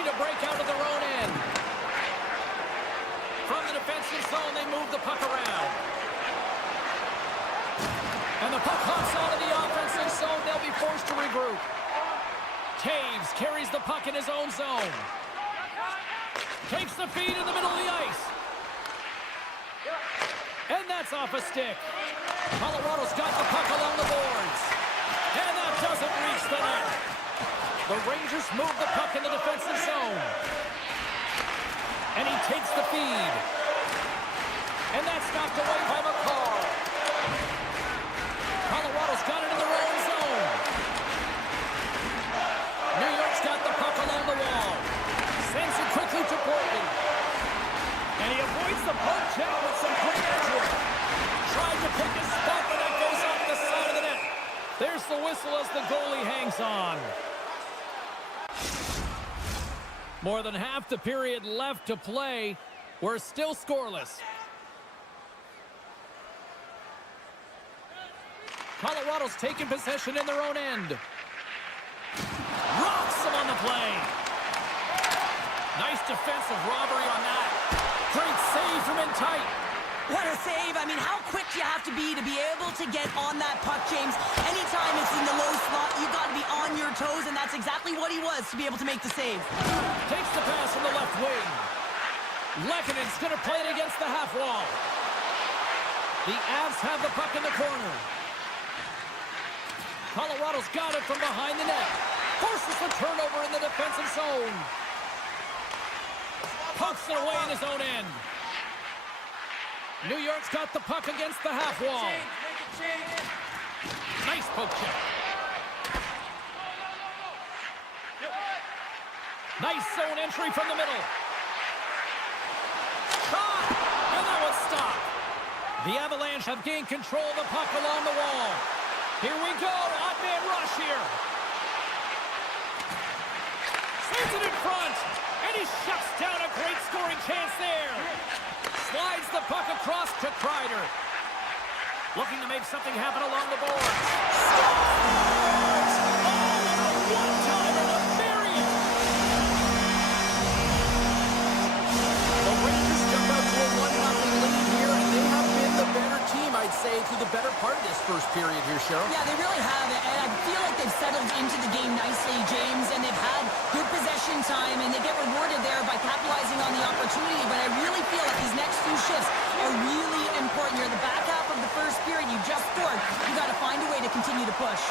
looking to break out of their own end. From the defensive zone, they move the puck around. And the puck hops out of the offensive zone. They'll be forced to regroup. Taves carries the puck in his own zone. Takes the feed in the middle of the ice. And that's off a stick. Colorado's got the puck along the boards. And that doesn't reach the net. The Rangers move the puck in the defensive zone. And he takes the feed. And that's knocked away by McCarr. Colorado's got it in their own zone. New York's got the puck along the wall. Sends it quickly to Portland. And he avoids the poke check with some great edge work. Tried to pick his spot, but that goes off the side of the net. There's the whistle as the goalie hangs on. More than half the period left to play. We're still scoreless. Colorado's taking possession in their own end. Rocks him on the play. Nice defensive robbery on that. Great save from in tight. What a save. I mean, how quick do you have to be able to get on that puck, James? Anytime it's in the low slot, you've got to be on your toes, and that's exactly what he was to be able to make the save. Takes the pass from the left wing. Lekkonen's going to play it against the half wall. The Avs have the puck in the corner. Colorado's got it from behind the net. Forces the turnover in the defensive zone. Pokes it away in his own end. New York's got the puck against the half wall. Nice poke check. Nice zone entry from the middle. Shot! And that was stopped. The Avalanche have gained control of the puck along the wall. Here we go. Odd man rush here. Sends it in front. And he shuts down a great scoring chance there. Slides the puck across to Kreider. Looking to make something happen along the boards. Scores! Oh, a one-timer to bury it! The Rangers jump out to a 1-0 lead here, and they have been the better team, I'd say, through the better part of this first period here, Cheryl. Yeah, they really have, and I feel like they've settled into the game nicely, James, and they've had good possession time, and they get rewarded there by capitalizing on the opportunity, but I really feel like these next few shifts are really important. You're in the back half of the first period, you just scored. You got to find a way to continue to push.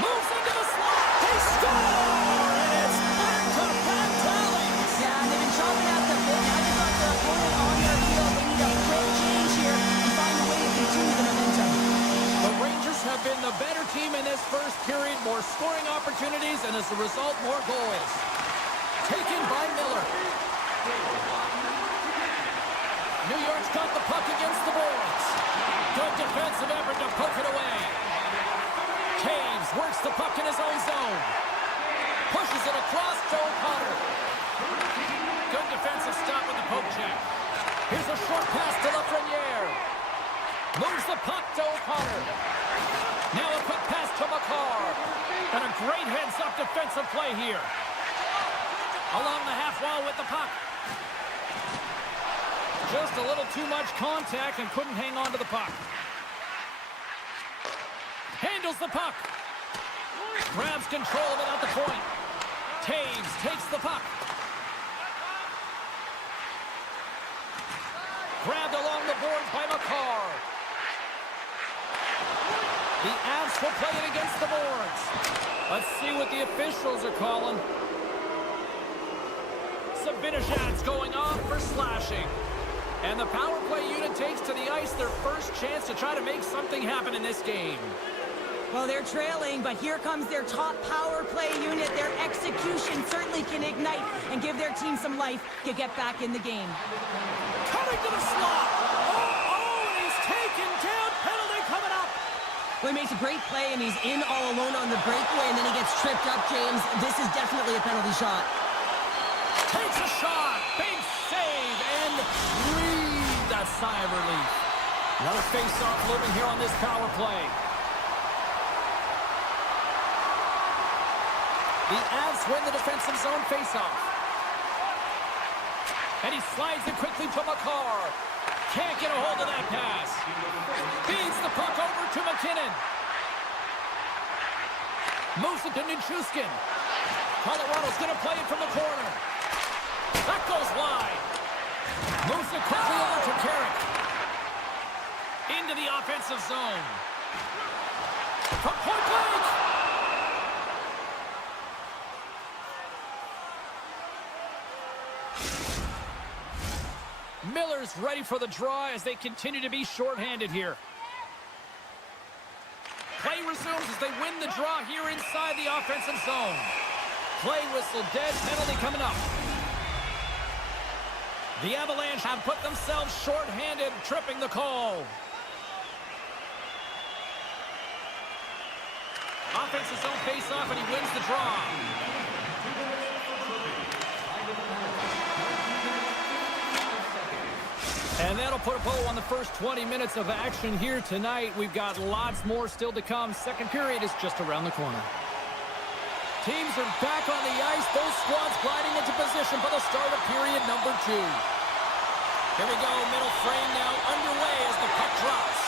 Moves into the slot, they score! And it's back to back tallies! Yeah, and they've been chopping at the bit. Now they've got their opponent on their field. They need a quick change here and find a way to continue the momentum. The Rangers have been the better team in this first period. More scoring opportunities, and as a result, more goals. Taken by Miller. New York's got the puck against the boards. Good defensive effort to poke it away. Taves works the puck in his own zone. Pushes it across to O'Connor. Good defensive stop with the poke check. Here's a short pass to Lafreniere. Moves the puck to O'Connor. Now a quick pass to McCarr. And a great heads-up defensive play here. Along the half wall with the puck. Just a little too much contact and couldn't hang on to the puck. Handles the puck. Grabs control of it at the point. Taves takes the puck. Grabbed along the boards by McCarr. The Avs will play it against the boards. Let's see what the officials are calling. Sabinajad's going off for slashing. And the power play unit takes to the ice their first chance to try to make something happen in this game. Well, they're trailing, but here comes their top power play unit. Their execution certainly can ignite and give their team some life to get back in the game. Coming to the slot. Oh, and he's taken down. Penalty coming up. Well, he makes a great play, and he's in all alone on the breakaway, and then he gets tripped up, James. This is definitely a penalty shot. Takes a shot. Big save, and breathed a sigh of relief. Another face-off looming here on this power play. The Avs win the defensive zone faceoff. And he slides it quickly to McCarr. Can't get a hold of that pass. Feeds the puck over to McKinnon. Moves it to Nichushkin. Colorado's going to play it from the corner. That goes wide. Moves it quickly over to Carrick. Into the offensive zone. From point blank. Miller's ready for the draw as they continue to be shorthanded here. Play resumes as they win the draw here inside the offensive zone. Play whistle dead, penalty coming up. The Avalanche have put themselves shorthanded, tripping the call. Offensive zone face-off, and he wins the draw. And that'll put a bow on the first 20 minutes of action here tonight. We've got lots more still to come. Second period is just around the corner. Teams are back on the ice. Both squads gliding into position for the start of period number 2. Here we go. Middle frame now underway as the puck drops.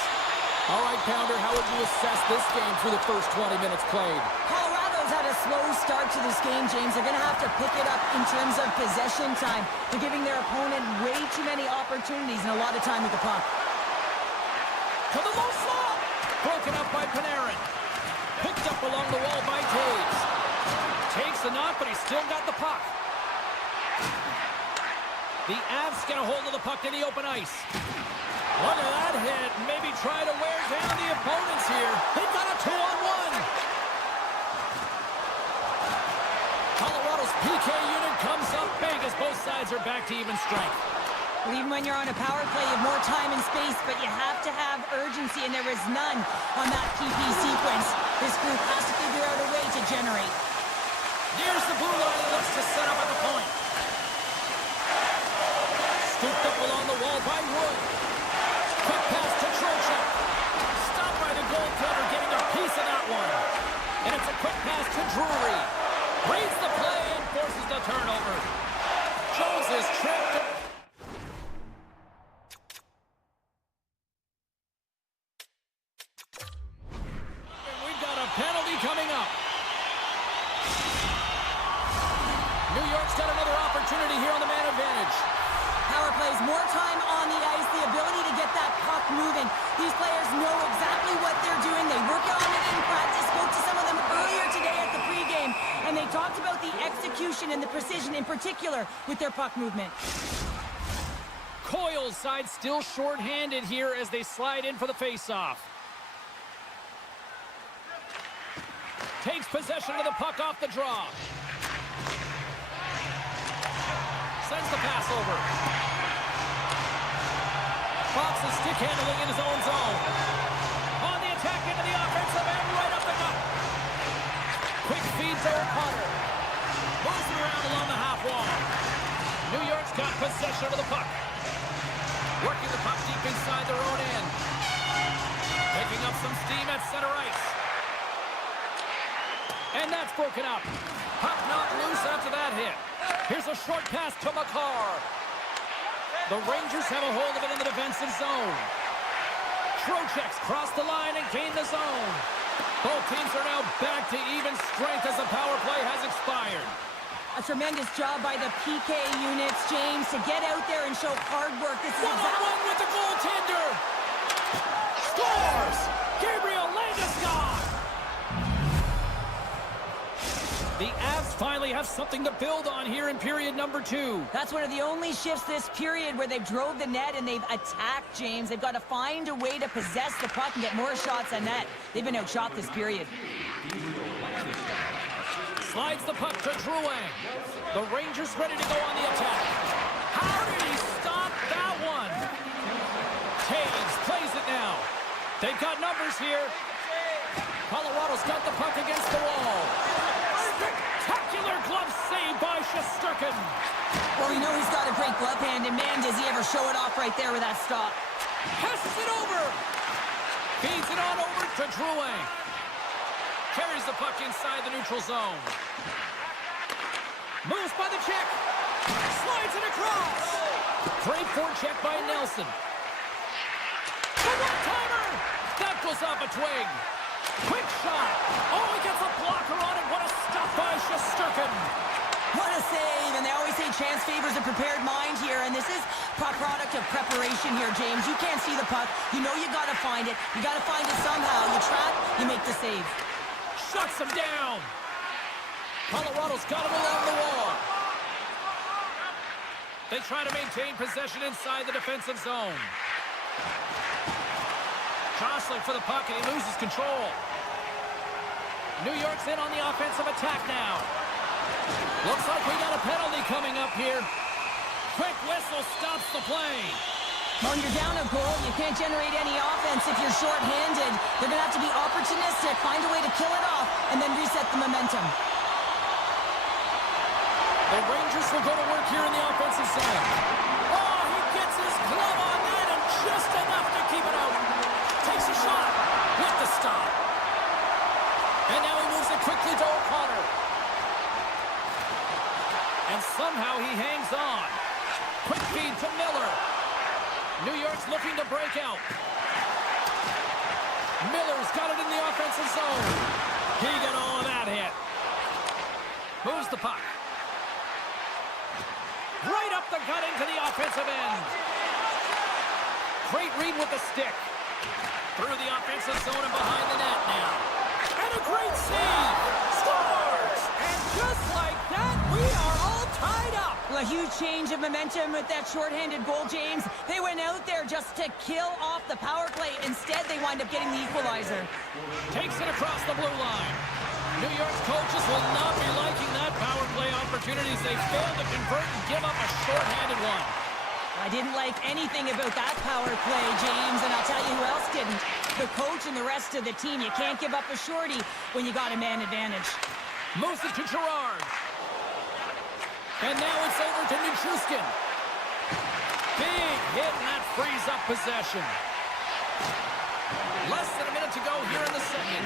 All right, Pounder, how would you assess this game through the first 20 minutes played? Colorado's had a slow start to this game, James. They're going to have to pick it up in terms of possession time. They're giving their opponent way too many opportunities and a lot of time with the puck. To the low slot. Broken up by Panarin. Picked up along the wall by Taves. Takes a knock, but he's still got the puck. The Avs get a hold of the puck in the open ice. Look at that hit. Maybe try to wear down the opponents here. They've got a 2-on-1. Colorado's PK unit comes up big as both sides are back to even strength. Well, even when you're on a power play, you have more time and space, but you have to have urgency, and there is none on that PP sequence. This group has to figure out a way to generate. Here's the blue line and looks to set up at the point. Scooped up along the wall by Wood. Quick pass to Trocheck. Stopped by the goaltender, getting a piece of that one. And it's a quick pass to Drury. Reads the play and forces the turnover. Jones is tripped. And we've got a penalty coming up. New York's got another opportunity here on the man advantage. Power plays, more time on the ice, the ability to get that puck moving. These players know exactly what they're doing. They work on it in practice. Spoke to some of them earlier today at the pregame, and they talked about the execution and the precision in particular with their puck movement. Coyle's side still shorthanded here as they slide in for the faceoff. Takes possession of the puck off the draw. Sends the pass over. Fox is stick handling in his own zone. On the attack into the offensive end, right up the gut. Quick feed to O'Connor. Moves it around along the half wall. New York's got possession of the puck. Working the puck deep inside their own end. Picking up some steam at center ice. And that's broken up. Puck not loose after that hit. Here's a short pass to McCarr. The Rangers have a hold of it in the defensive zone. Trocheck's crossed the line and gained the zone. Both teams are now back to even strength as the power play has expired. A tremendous job by the PK units, James, to get out there and show hard work. This is One-on-one with the goaltender. Scores! Gabriel Landeskog! The Avs finally have something to build on here in period number 2. That's one of the only shifts this period where they've drove the net and they've attacked, James. They've got to find a way to possess the puck and get more shots on net. They've been outshot this period. Slides the puck to Drouin. The Rangers ready to go on the attack. How did he stop that one? Taves plays it now. They've got numbers here. Colorado's got the puck against the wall. Spectacular glove save by Shesterkin. Well, you know he's got a great glove hand, and man, does he ever show it off right there with that stop. Passes it over. Feeds it on over to Drouin. Carries the puck inside the neutral zone. Moves by the check. Slides it across. Great forecheck by Nelson. The one-timer. That goes off a twig. Quick shot. Oh, he gets a blocker on it. What a stop by Shesterkin. What a save, and they always say chance favors a prepared mind here, and this is a product of preparation here, James. You can't see the puck. You know you got to find it. You got to find it somehow. You trap, you make the save. Shuts him down. Colorado's got him along the wall. They try to maintain possession inside the defensive zone. Jostling for the puck, and he loses control. New York's in on the offensive attack now. Looks like we got a penalty coming up here. Quick whistle stops the play. When you're down a goal, you can't generate any offense if you're short-handed. They're going to have to be opportunistic, find a way to kill it off, and then reset the momentum. The Rangers will go to work here in the offensive side. Oh, he gets his glove on that and just enough to keep it out. Takes a shot with the stop. And now he moves it quickly to O'Connor. And somehow he hangs on. Quick feed to Miller. New York's looking to break out. Miller's got it in the offensive zone. He got all of that hit. Moves the puck. Right up the gut into the offensive end. Great read with the stick. Through the offensive zone and behind the net now. And a great save. Scores! And just like that, we are all tied up. Well, a huge change of momentum with that short-handed goal, James. They went out there just to kill off the power play. Instead, they wind up getting the equalizer. Takes it across the blue line. New York's coaches will not be liking that power play opportunities. They failed to convert and give up a short-handed one. I didn't like anything about that power play, James, and I'll tell you who else didn't. The coach and the rest of the team. You can't give up a shorty when you got a man advantage. Moves it to Gerard. And now it's over to Nichushkin. Big hit, and that frees up possession. Less than a minute to go here in the second.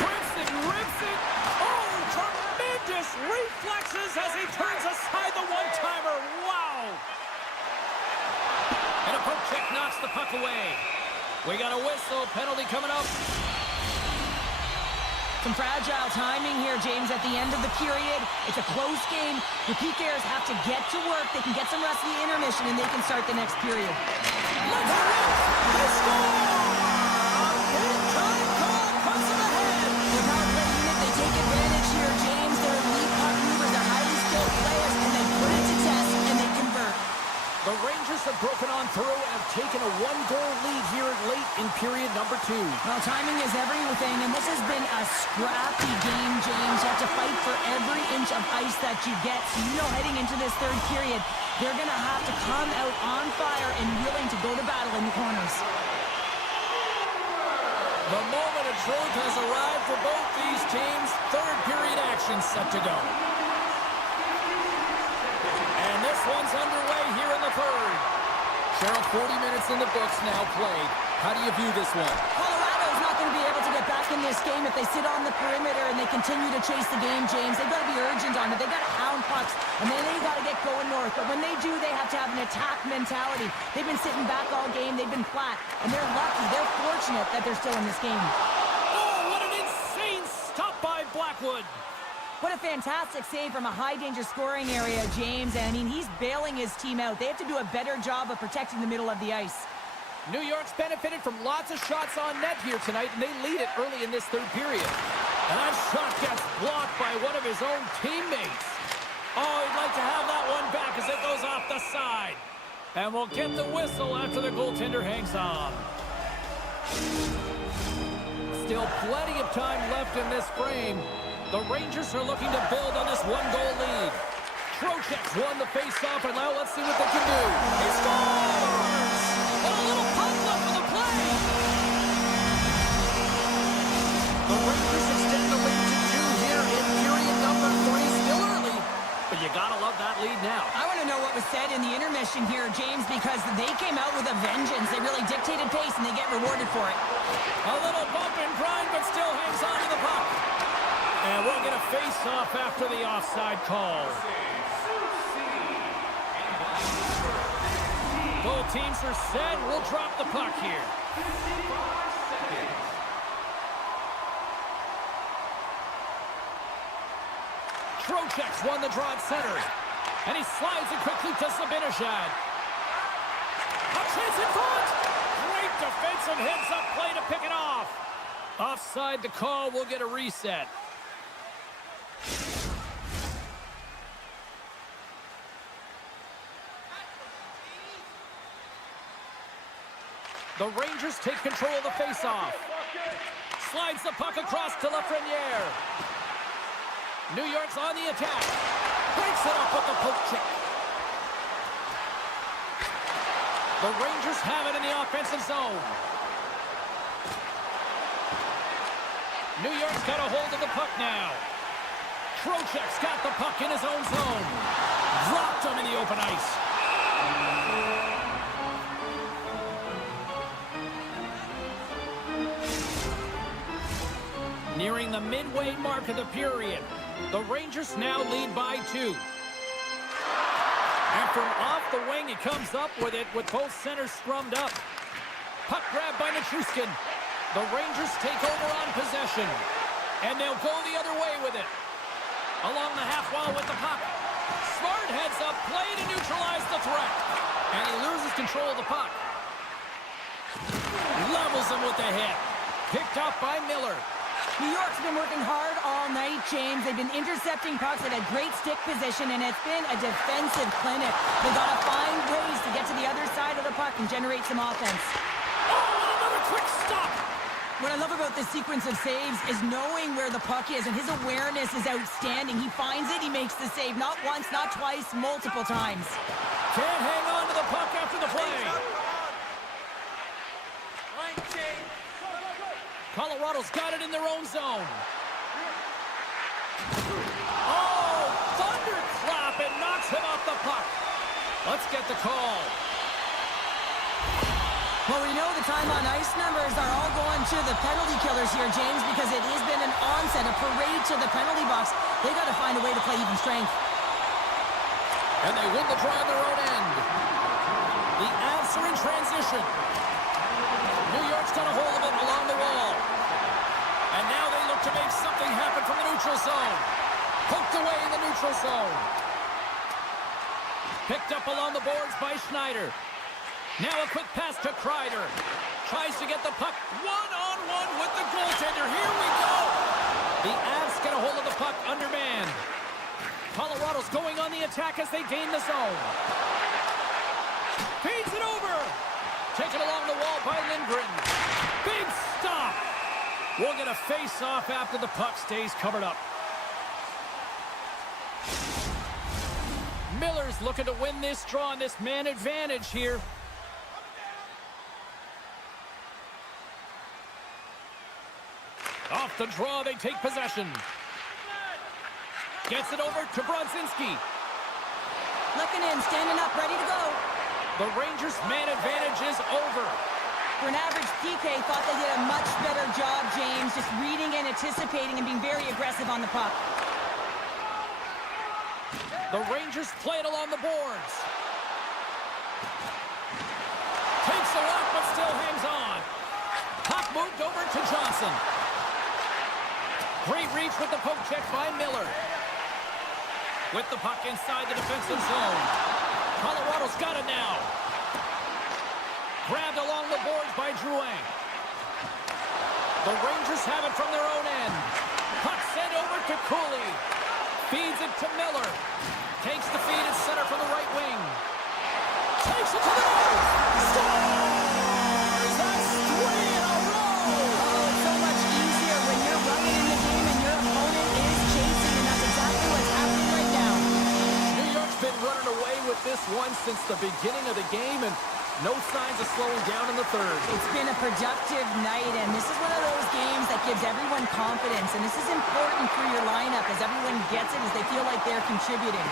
Grips it, rips it. Oh, tremendous reflexes as he turns aside the one-timer. Wow! And a poke check knocks the puck away. We got a whistle. Penalty coming up. Some fragile timing here, James, at the end of the period. It's a close game. The PKers have to get to work. They can get some rest of the intermission, and they can start the next period. Let's go! They score! A big-time call puts them ahead. The power play unit, they take advantage here, James. They're elite puck movers. They're highly skilled players, and they put it to test, and they convert. The Rangers have broken on through and have taken a one-goal lead here late in period number 2. Well, timing is everything, and this has been a scrappy game, James. You have to fight for every inch of ice that you get. So you know heading into this third period, they're going to have to come out on fire and willing to go to battle in the corners. The moment of truth has arrived for both these teams. Third period action set to go. And this one's underway here in the third. Cheryl, 40 minutes in the books now played. How do you view this one? Colorado's not going to be able to get back in this game if they sit on the perimeter and they continue to chase the game, James. They've got to be urgent on it. They've got to hound pucks, and then they've got to get going north. But when they do, they have to have an attack mentality. They've been sitting back all game. They've been flat, and they're lucky. They're fortunate that they're still in this game. Oh, what an insane stop by Blackwood. What a fantastic save from a high-danger scoring area, James. And I mean, he's bailing his team out. They have to do a better job of protecting the middle of the ice. New York's benefited from lots of shots on net here tonight, and they lead it early in this third period. And that shot gets blocked by one of his own teammates. Oh, he'd like to have that one back as it goes off the side. And we'll get the whistle after the goaltender hangs on. Still plenty of time left in this frame. The Rangers are looking to build on this one-goal lead. Trocheck's won the face-off, and now let's see what they can do. He scores! Oh, a little pop up for the play! The Rangers extend the lead to 2 here in period number 3. Still early, but you gotta love that lead now. I want to know what was said in the intermission here, James, because they came out with a vengeance. They really dictated pace, and they get rewarded for it. A little bump and grind, but still hangs on to the puck. And we'll get a face-off after the offside call. Both teams are set. We'll drop the puck here. Trocheck's won the draw at center. And he slides it quickly to Zibanejad. A chance in front! Great defensive heads-up play to pick it off. Offside the call. We'll get a reset. The Rangers take control of the faceoff. Slides the puck across to Lafreniere. New York's on the attack. Breaks it up with the poke check. The Rangers have it in the offensive zone. New York's got a hold of the puck now. Trocheck's got the puck in his own zone. Dropped him in the open ice. Nearing the midway mark of the period. The Rangers now lead by 2. And from off the wing, he comes up with it with both centers scrummed up. Puck grab by Nichushkin. The Rangers take over on possession. And they'll go the other way with it. Along the half wall with the puck. Smart heads up play to neutralize the threat. And he loses control of the puck. Levels him with the hit. Picked up by Miller. New York's been working hard all night, James. They've been intercepting pucks at a great stick position, and it's been a defensive clinic. They've got to find ways to get to the other side of the puck and generate some offense. Oh, another quick stop! What I love about this sequence of saves is knowing where the puck is, and his awareness is outstanding. He finds it, he makes the save, not once, not twice, multiple times. Can't hang on to the puck after the play. Colorado's got it in their own zone. Oh, thunderclap! It knocks him off the puck. Let's get the call. Well, we know the time on ice numbers are all going to the penalty killers here, James, because it has been an onset, a parade to the penalty box. They got to find a way to play even strength. And they win the draw on their own end. The Avs are in transition. New York's got a hold of it along the wall. And now they look to make something happen from the neutral zone. Poked away in the neutral zone. Picked up along the boards by Schneider. Now a quick pass to Kreider. Tries to get the puck one-on-one with the goaltender. Here we go. The Avs get a hold of the puck undermanned. Colorado's going on the attack as they gain the zone. Feeds it over. Taken along the wall by Lindgren. Big stop. We'll get a face-off after the puck stays covered up. Miller's looking to win this draw on this man advantage here. Off the draw, they take possession. Gets it over to Brodzinski. Looking in, standing up, ready to go. The Rangers' man advantage is over. For an average PK, thought they did a much better job, James, just reading and anticipating and being very aggressive on the puck. The Rangers play it along the boards. Takes a lot, but still hangs on. Puck moved over to Johnson. Great reach with the poke check by Miller. With the puck inside the defensive zone. Colorado's got it now. Grabbed along the boards by Drouin. The Rangers have it from their own end. Puck sent over to Cooley. Feeds it to Miller. Takes the feed at center from the right wing. Takes it to the net. Scores! That's 3 in a row! Oh, it's so much easier when you're running in the game and your opponent is chasing, and that's exactly what's happening right now. New York's been running away with this one since the beginning of the game, and no signs of slowing down in the third. It's been a productive night, and this is one of those games that gives everyone confidence, and this is important for your lineup as everyone gets it, as they feel like they're contributing.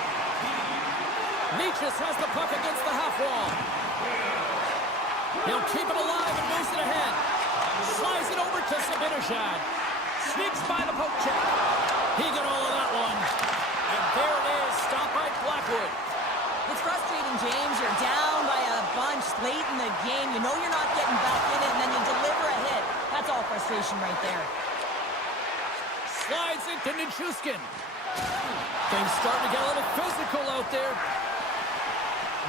Nietzsche has the puck against the half wall. He'll keep it alive and moves it ahead. Slides it over to Zibanejad. Sneaks by the poke check. He got all of that one. And there it is, stopped by Blackwood. It's frustrating, James. You're down by a bunch late in the game. You know you're not getting back in it, and then you deliver a hit. That's all frustration right there. Slides into Nichushkin. Things starting to get a little physical out there.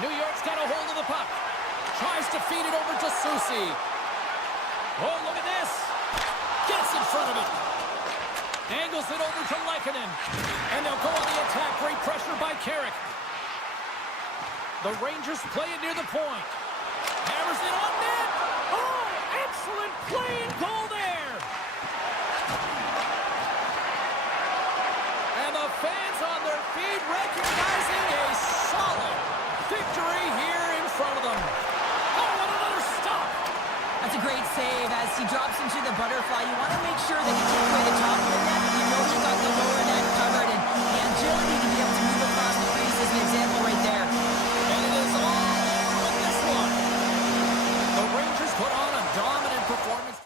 New York's got a hold of the puck. Tries to feed it over to Susi. Oh, look at this. Gets in front of it. Angles it over to Lehkonen. And they'll go on the attack. Great pressure by Carrick. The Rangers play it near the point. Hammers it on net. Oh, excellent play and goal there. And the fans on their feet recognizing a solid victory here in front of them. Oh, and another stop. That's a great save as he drops into the butterfly. You want to make sure that you take away the top of the net. You know you got the lower net covered, and the agility to be able to move across the crease is an example right there. And it is all over with this one. The Rangers put on a dominant performance.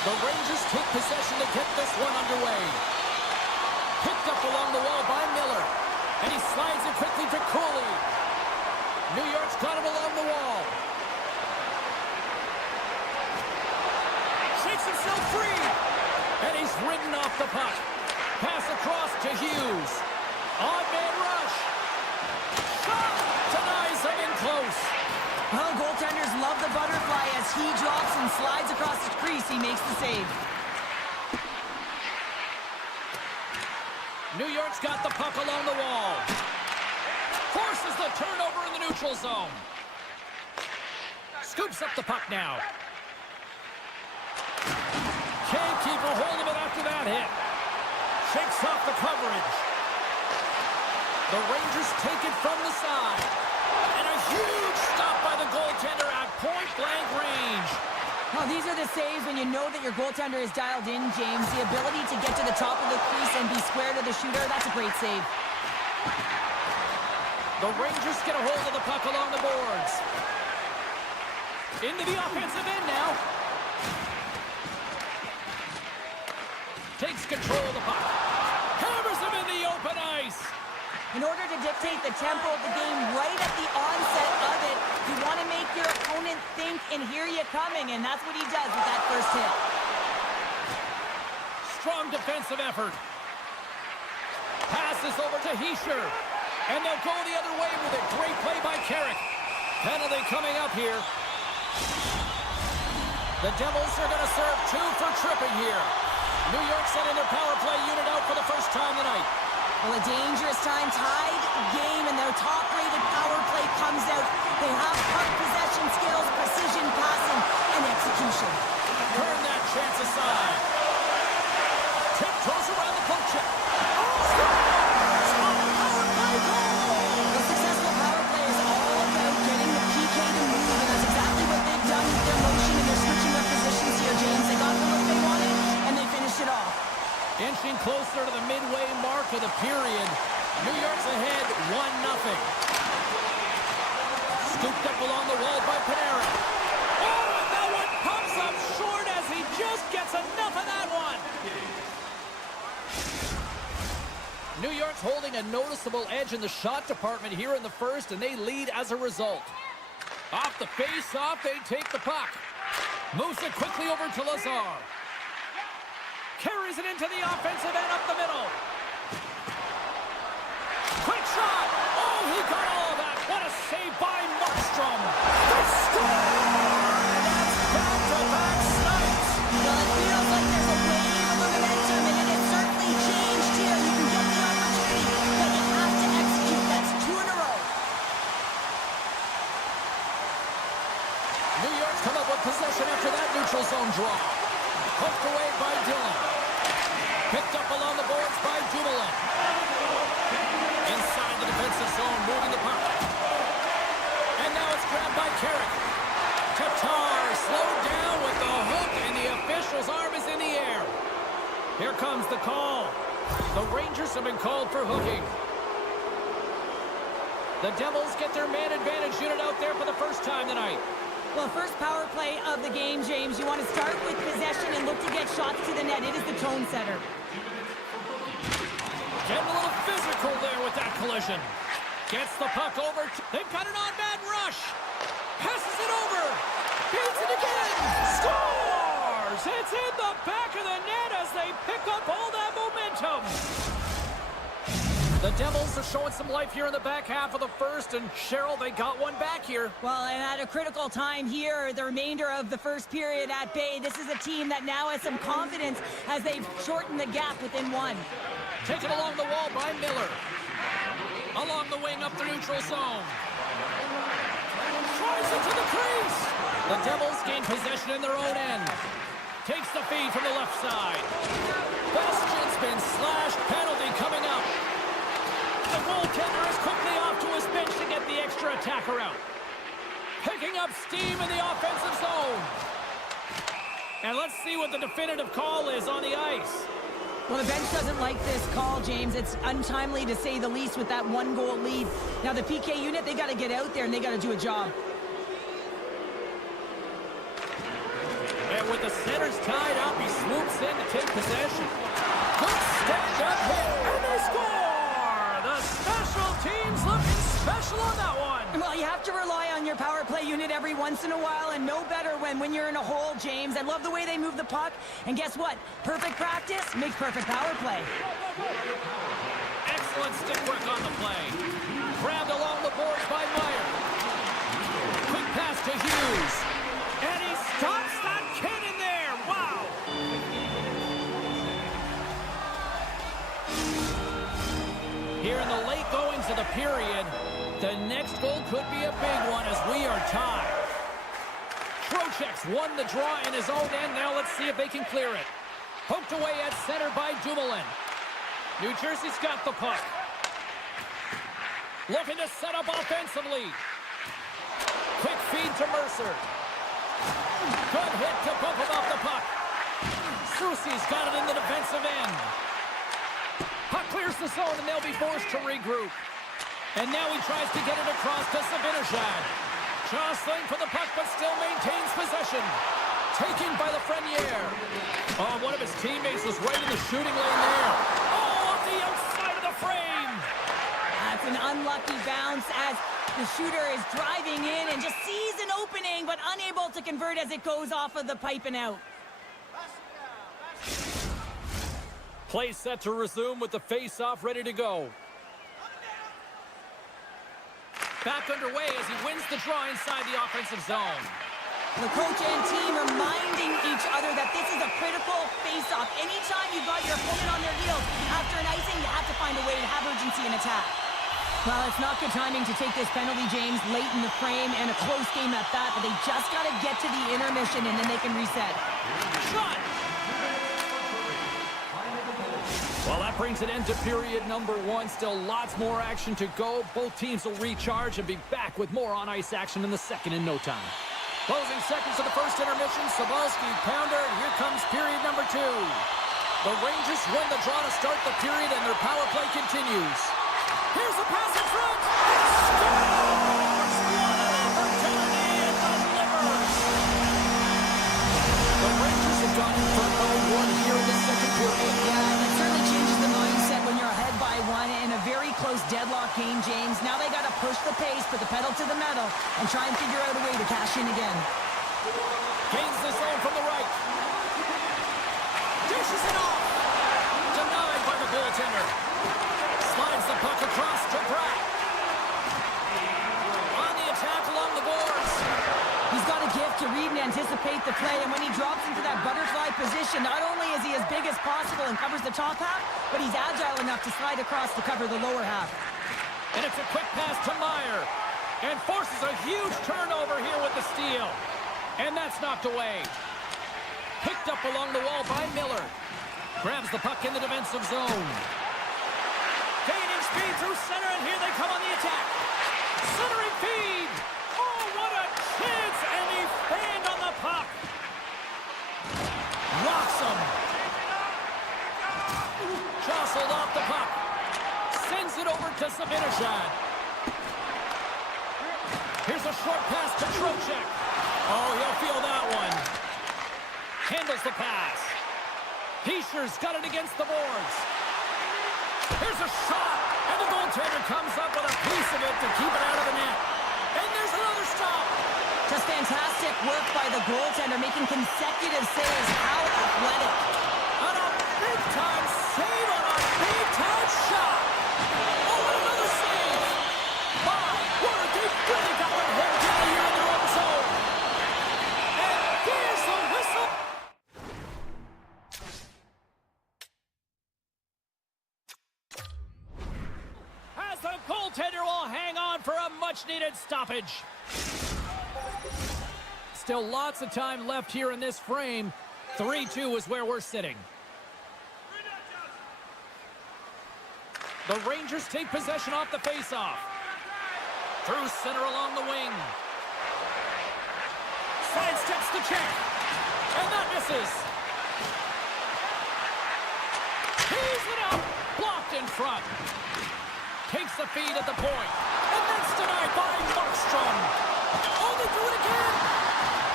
The Rangers take possession to get this one underway. Picked up along the wall by Miller. And he slides it quickly to Cooley. New York's got him along the wall. Shakes himself free. And he's ridden off the puck. Pass across to Hughes. Odd man rush. Shot! Denies him in close. Well, goaltenders love the butterfly as he drops and slides across the crease. He makes the save. New York's got the puck along the wall. Forces the turnover in the neutral zone. Scoops up the puck now. Can't keep a hold of it after that hit. Shakes off the coverage. The Rangers take it from the side. And a huge stop by the goaltender at point-blank range. Well, these are the saves when you know that your goaltender is dialed in, James. The ability to get to the top of the crease and be square to the shooter, that's a great save. The Rangers get a hold of the puck along the boards. Into the offensive end now. Takes control of the puck. Hammers him in the open ice. In order to dictate the tempo of the game right at the onset of it, you want to make your opponent think and hear you coming, and that's what he does with that first hit. Strong defensive effort. Passes over to Hischier. And they'll go the other way with it. Great play by Carrick. Penalty coming up here. The Devils are going to serve 2 for tripping here. New York sending their power play unit out for the first time tonight. Well, a dangerous time, tied game, and their top-rated power play comes out. They have puck possession skills, precision passing, and execution. Turn that chance aside. Tiptoes around the poke check. A successful power play is all about getting the PK to move, and that's exactly what they've done with their motion and their switching of positions here, James. They got what they wanted, and they finished it off. Inching closer to the midway mark of the period. New York's ahead 1-0. Scooped up along the wall by Panarin. Oh, and that one pops up short as he just gets enough of that one. New York's holding a noticeable edge in the shot department here in the first, and they lead as a result. Off the face-off, they take the puck. Moves it quickly over to Lazar. Carries it into the offensive end up the middle. Quick shot! Oh, he got all of that. What a save by Markstrom. The score! That's back-to-back snipes. Well, it feels like there's a wave of momentum, and it has certainly changed here. You can get the opportunity, but you have to execute. That's 2 in a row. New York's come up with possession after that neutral zone draw. Poked away by Dillon. Picked up along the boards by Dumoulin. Inside the defensive zone, moving the puck. And now it's grabbed by Carrick. Tatar slowed down with the hook, and the official's arm is in the air. Here comes the call. The Rangers have been called for hooking. The Devils get their man advantage unit out there for the first time tonight. Well, first power play of the game, James. You want to start with possession and look to get shots to the net. It is the tone setter. Getting a little physical there with that collision. Gets the puck over. They've got an on-man rush. Passes it over. Beats it again. Scores! It's in the back of the net as they pick up all that momentum. The Devils are showing some life here in the back half of the first, and Cheryl, they got one back here. Well, and at a critical time here, the remainder of the first period at bay, this is a team that now has some confidence as they've shortened the gap within 1. Taken along the wall by Miller. Along the wing up the neutral zone. Tries it to the crease. The Devils gain possession in their own end. Takes the feed from the left side. Bastion's been slashed. Penalty coming up. The goaltender is quickly off to his bench to get the extra attacker out. Picking up steam in the offensive zone. And let's see what the definitive call is on the ice. Well, the bench doesn't like this call, James. It's untimely to say the least with that 1-goal lead. Now, the PK unit, they got to get out there and they got to do a job. And with the centers tied up, he swoops in to take possession. Good stand-up hit, and they score! The special teams looking special on that one. Well, you have to rely on your power play unit every once in a while, and no better when you're in a hole, James. I love the way they move the puck, and guess what? Perfect practice makes perfect power play. Excellent stick work on the play. Grabbed along the boards by Meyer. Quick pass to Hughes. And he stops that kid in there. Wow. Here in the late goings of the period, the next goal could be a big one as we are tied. Trocheck's won the draw in his own end. Now let's see if they can clear it. Poked away at center by Dumoulin. New Jersey's got the puck. Looking to set up offensively. Quick feed to Mercer. Good hit to bump him off the puck. Soucy's got it in the defensive end. Puck clears the zone, and they'll be forced to regroup. And now he tries to get it across to Zibanejad. Jostling for the puck, but still maintains possession. Taken by Lafreniere. Oh, one of his teammates was right in the shooting lane there. Oh, off the outside of the frame. That's an unlucky bounce as the shooter is driving in and just sees an opening, but unable to convert as it goes off of the pipe and out. Play set to resume with the face-off ready to go. Back underway as he wins the draw inside the offensive zone. The coach and team reminding each other that this is a critical face-off. Anytime you've got your opponent on their heels after an icing, you have to find a way to have urgency in attack. Well, it's not good timing to take this penalty, James, late in the frame, and a close game at that, but they just got to get to the intermission, and then they can reset. Shot! Well, that brings an end to period number one. Still lots more action to go. Both teams will recharge and be back with more on-ice action in the second in no time. Closing seconds of the first intermission. Sabalski, pounder, and here comes period number two. The Rangers win the draw to start the period, and their power play continues. Here's a pass in front. Scores! What an opportunity and delivers! The Rangers have gone in for no one here in the second period. Yeah, it certainly changes the mindset when you're ahead by one in a very close deadlock game, James. Now they got to push the pace, put the pedal to the metal, and try and figure out a way to cash in again. Gains the zone from the right. Dishes it off. Denied by the goaltender. Slides the puck across to Pratt. On the attack along the boards. He's got a gift to read and anticipate the play, and when he drops into that butterfly position, not only is he as big as possible and covers the top half, but he's agile enough to slide across to cover the lower half. And it's a quick pass to Meyer. And forces a huge turnover here with the steal. And that's knocked away. Picked up along the wall by Miller. Grabs the puck in the defensive zone. Gaining speed through center, and here they come on the attack. Centering feed. Oh, what a chance, and he fanned on the puck. Rocks him. Jostled off the puck. Sends it over to Zibanejad. Here's a short pass to Trocheck. Oh, he'll feel that one. Handles the pass. Heischer's got it against the boards. Here's a shot, and the goaltender comes up with a piece of it to keep it out of the net. And there's another stop. Just fantastic work by the goaltender, making consecutive saves. How athletic. On a big-time save on a big-time shot. Oh, and another save. My word, they've really got their head down here in their own zone. And there's the whistle. As the goaltender will hang on for a much-needed stoppage. Still lots of time left here in this frame. 3-2 is where we're sitting. The Rangers take possession off the faceoff. Through center along the wing. Sidesteps the check. And that misses. Tees it up. Blocked in front. Takes the feed at the point. And that's denied by Markstrom. Oh, they do it again.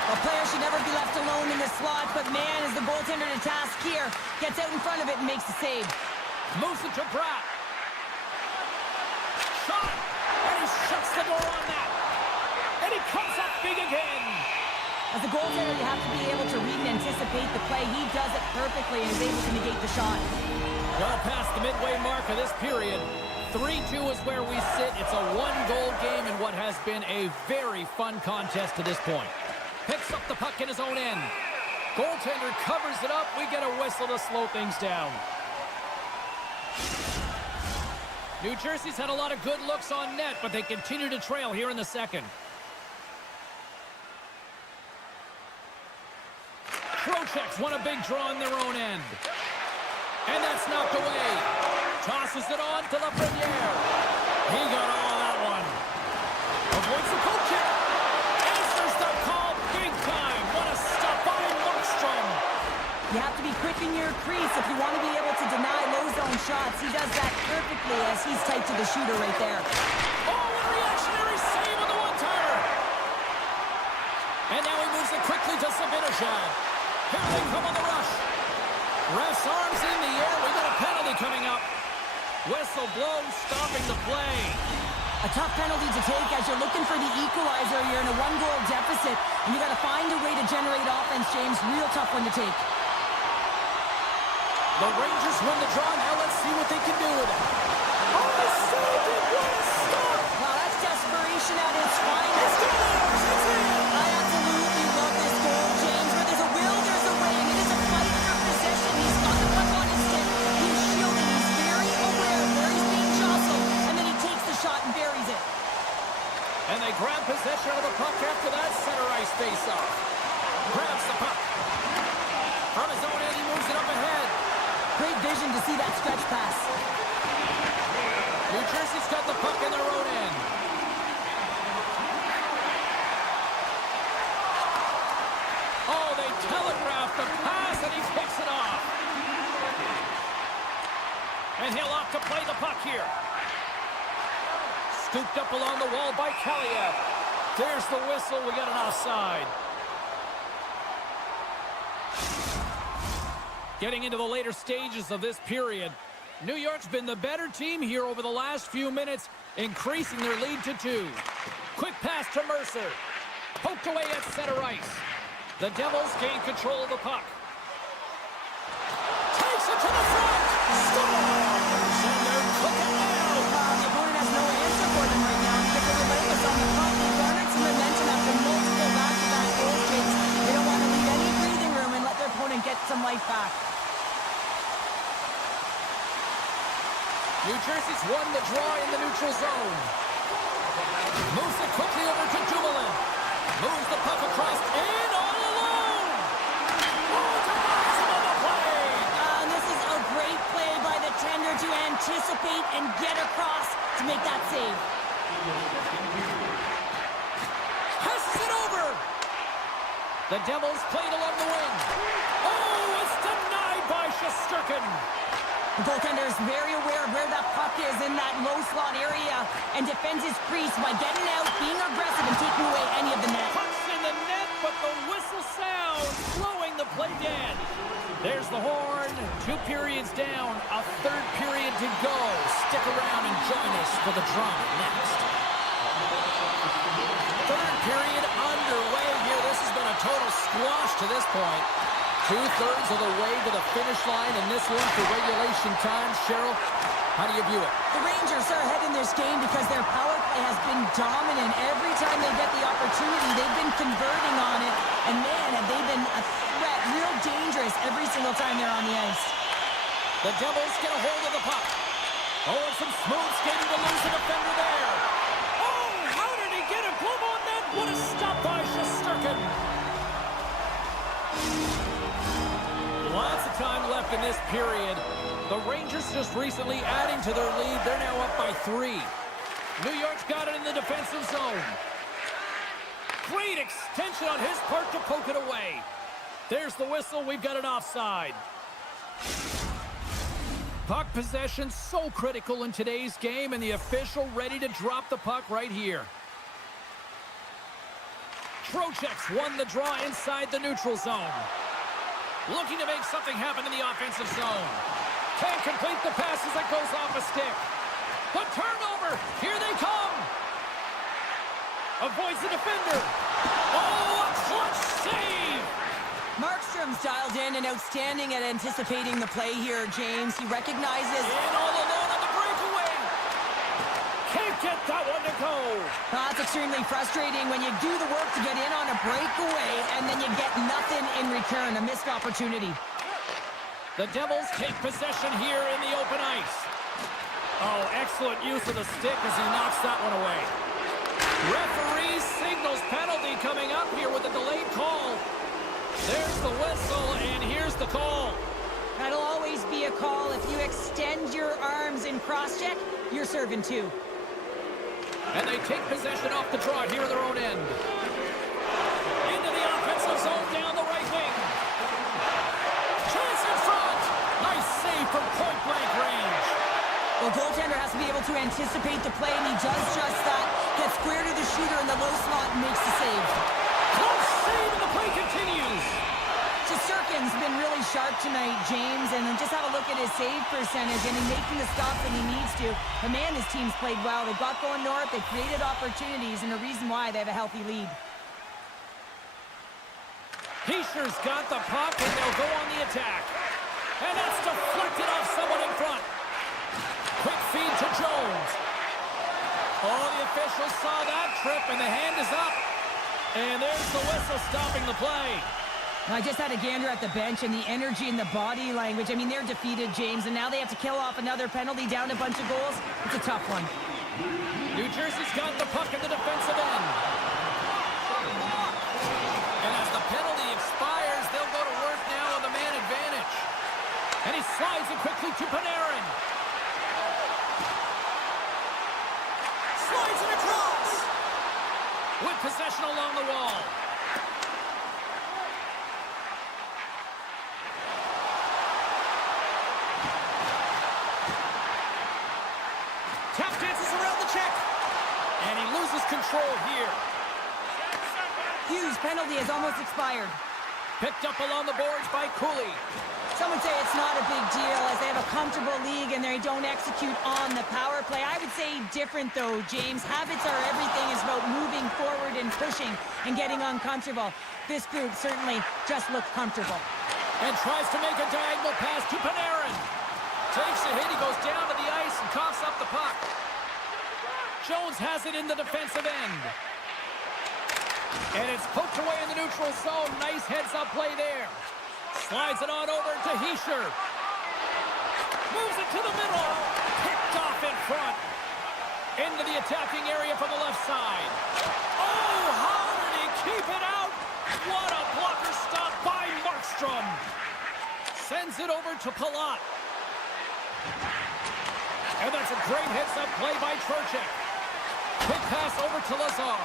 A player should never be left alone in the slot, but man, is the goaltender to task here. Gets out in front of it and makes the save. Moves it to Pratt. Shot. And he shuts the door on that. And he comes up big again. As a goaltender, you have to be able to read and anticipate the play. He does it perfectly and is able to negate the shot. Well past the midway mark of this period. 3-2 is where we sit. It's a one-goal game in what has been a very fun contest to this point. Picks up the puck in his own end. Goaltender covers it up. We get a whistle to slow things down. New Jersey's had a lot of good looks on net, but they continue to trail here in the second. Trocheck's won a big draw in their own end. And that's knocked away. Tosses it on to Lafreniere. He got all of that one. Avoids the poke check. Answers the call big time. What a stop by Markstrom. You have to be quick in your crease if you want to be able to deny low zone own shots. He does that perfectly as he's tight to the shooter right there. Oh, a reactionary save on the one-timer. And now he moves it quickly to Zibanejad. Here they come on the rush. Ref's arms in the air. We got a penalty coming up. Whistle blows, stopping the play. A tough penalty to take as you're looking for the equalizer. You're in a one-goal deficit, and you got to find a way to generate offense, James. Real tough one to take. The Rangers win the draw. Now let's see what they can do with it. Oh, they saved it. What a stop. Wow, that's desperation at its finest. I absolutely love this goal, James. Where there's a will, there's a way. And it is a fight for possession. He's got the puck on his stick. He's shielding. He's very aware of where he's being jostled. And then he takes the shot and buries it. And they grab possession of the puck after that center ice face-off. Grabs the puck. From his own end, he moves it up ahead. Great vision to see that stretch pass. New Jersey's got the puck in their own end. Oh, they telegraph the pass, and he picks it off. And he'll opt to play the puck here. Scooped up along the wall by CLA-UA. There's the whistle. We got an offside. Getting into the later stages of this period, New York's been the better team here over the last few minutes, increasing their lead to 2. Quick pass to Mercer. Poked away at center ice. The Devils gain control of the puck. Takes it to the front. Scores! And they're cooking now. The opponent has no answer for them right now because they're relentless on the puck. They garnered some momentum after multiple back-to-back goals, James. They don't want to leave any breathing room and let their opponent get some life back. New Jersey's won the draw in the neutral zone. Moves it quickly over to Dumoulin. Moves the puck across in all alone. Oh, denies him on the play. And this is a great play by the tender to anticipate and get across to make that save. Passes it over. The Devils played along the wing. Oh, it's denied by Shesterkin. The goaltender is very aware of where that puck is in that low slot area and defends his crease by getting out, being aggressive, and taking away any of the net. Puck's in the net, but the whistle sounds, slowing the play dead. There's the horn. 2 periods down, a 3rd period to go. Stick around and join us for the drama next. 3rd period underway here. This has been a total squash to this point. 2/3 of the way to the finish line, and this one for regulation time. Cheryl, how do you view it? The Rangers are ahead in this game because their power play has been dominant. Every time they get the opportunity, they've been converting on it. And man, have they been a threat, real dangerous every single time they're on the ice. The Devils get a hold of the puck. Oh, and some smooth skating to lose a defender there. Oh, how did he get a glove on that? What a stop by Shesterkin. Lots of time left in this period. The Rangers just recently adding to their lead. They're now up by 3. New York's got it in the defensive zone. Great extension on his part to poke it away. There's the whistle. We've got an offside. Puck possession so critical in today's game, and the official ready to drop the puck right here. Trocheck's won the draw inside the neutral zone. Looking to make something happen in the offensive zone. Can't complete the pass as it goes off a stick. The turnover. Here they come. Avoids the defender. Oh, a clutch save. Markstrom's dialed in and outstanding at anticipating the play here, James. He recognizes... In all alone on the breakaway. Can't get that one to go. That's extremely frustrating when you do the work to get in on a breakaway and then you get nothing in return, a missed opportunity. The Devils take possession here in the open ice. Oh, excellent use of the stick as he knocks that one away. Referee signals penalty coming up here with a delayed call. There's the whistle, and here's the call. That'll always be a call. If you extend your arms in cross-check, you're serving 2. And they take possession off the draw here in their own end. Into the offensive zone down the right wing. Chance in front. Nice save from point-blank range. Well, goaltender has to be able to anticipate the play, and he does just that. Gets square to the shooter in the low slot and makes the save. Close save, and the play continues. Shesterkin's been really sharp tonight, James, and then just have a look at his save percentage, and he's making the stops that he needs to. But man, his team's played well. They've got going north, they've created opportunities, and the reason why they have a healthy lead. Heischer's got the puck, and they'll go on the attack. And that's deflected off someone in front. Quick feed to Jones. Oh, the officials saw that trip, and the hand is up. And there's the whistle stopping the play. I just had a gander at the bench, and the energy and the body language. I mean, they're defeated, James, and now they have to kill off another penalty, down a bunch of goals. It's a tough one. New Jersey's got the puck in the defensive end. And as the penalty expires, they'll go to work now on the man advantage. And he slides it quickly to Panarin. Slides it across. With possession along the wall. Tap dances around the check. And he loses control here. Hughes' penalty has almost expired. Picked up along the boards by Cooley. Some would say it's not a big deal as they have a comfortable league and they don't execute on the power play. I would say different, though, James. Habits are everything. It's about moving forward and pushing and getting uncomfortable. This group certainly just looks comfortable. And tries to make a diagonal pass to Panarin. Takes a hit. He goes down to the ice and coughs up the puck. Jones has it in the defensive end. And it's poked away in the neutral zone. Nice heads-up play there. Slides it on over to Hischier. Moves it to the middle. Picked off in front. Into the attacking area from the left side. Oh, how did he keep it out? What a blocker stop by Markstrom. Sends it over to Palat. And that's a great heads-up play by Trocheck. Quick pass over to Lazar.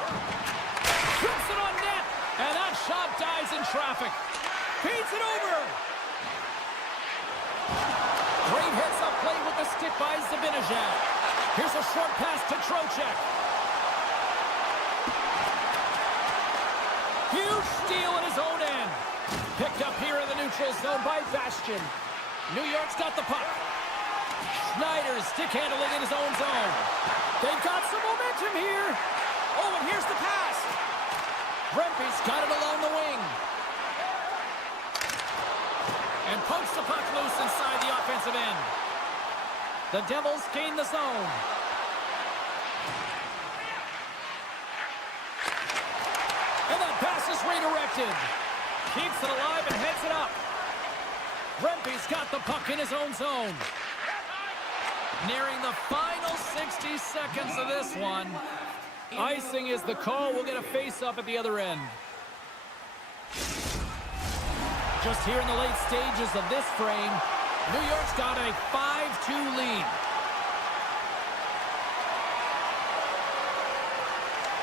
Shoots it on net. And that shot dies in traffic. Feeds it over. Great heads-up play with the stick by Zibanejad. Here's a short pass to Trocheck. Huge steal in his own end. Picked up here in the neutral zone by Bastian. New York's got the puck. Schneider's stick handling in his own zone. They've got some momentum here. Oh, and here's the pass. Brempy's got it along the wing. And pokes the puck loose inside the offensive end. The Devils gain the zone. And that pass is redirected. Keeps it alive and heads it up. Brempy's got the puck in his own zone. Nearing the final 60 seconds of this one. Icing is the call. We'll get a face-up at the other end. Just here in the late stages of this frame, New York's got a 5-2 lead.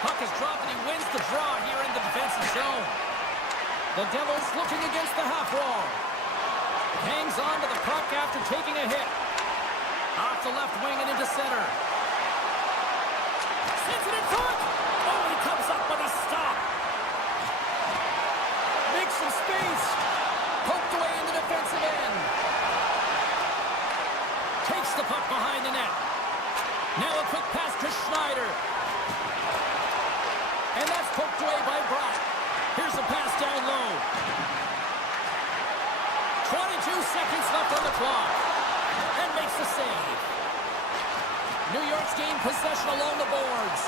Puck is dropped and he wins the draw here in the defensive zone. The Devils looking against the half wall. Hangs on to the puck after taking a hit. Off the left wing and into center. Sends it in front. Oh, he comes up with a stop. Makes some space. Poked away in the defensive end. Takes the puck behind the net. Now a quick pass to Schneider. And that's poked away by Brock. Here's a pass down low. 22 seconds left on the clock. And makes the save. New York's gained possession along the boards.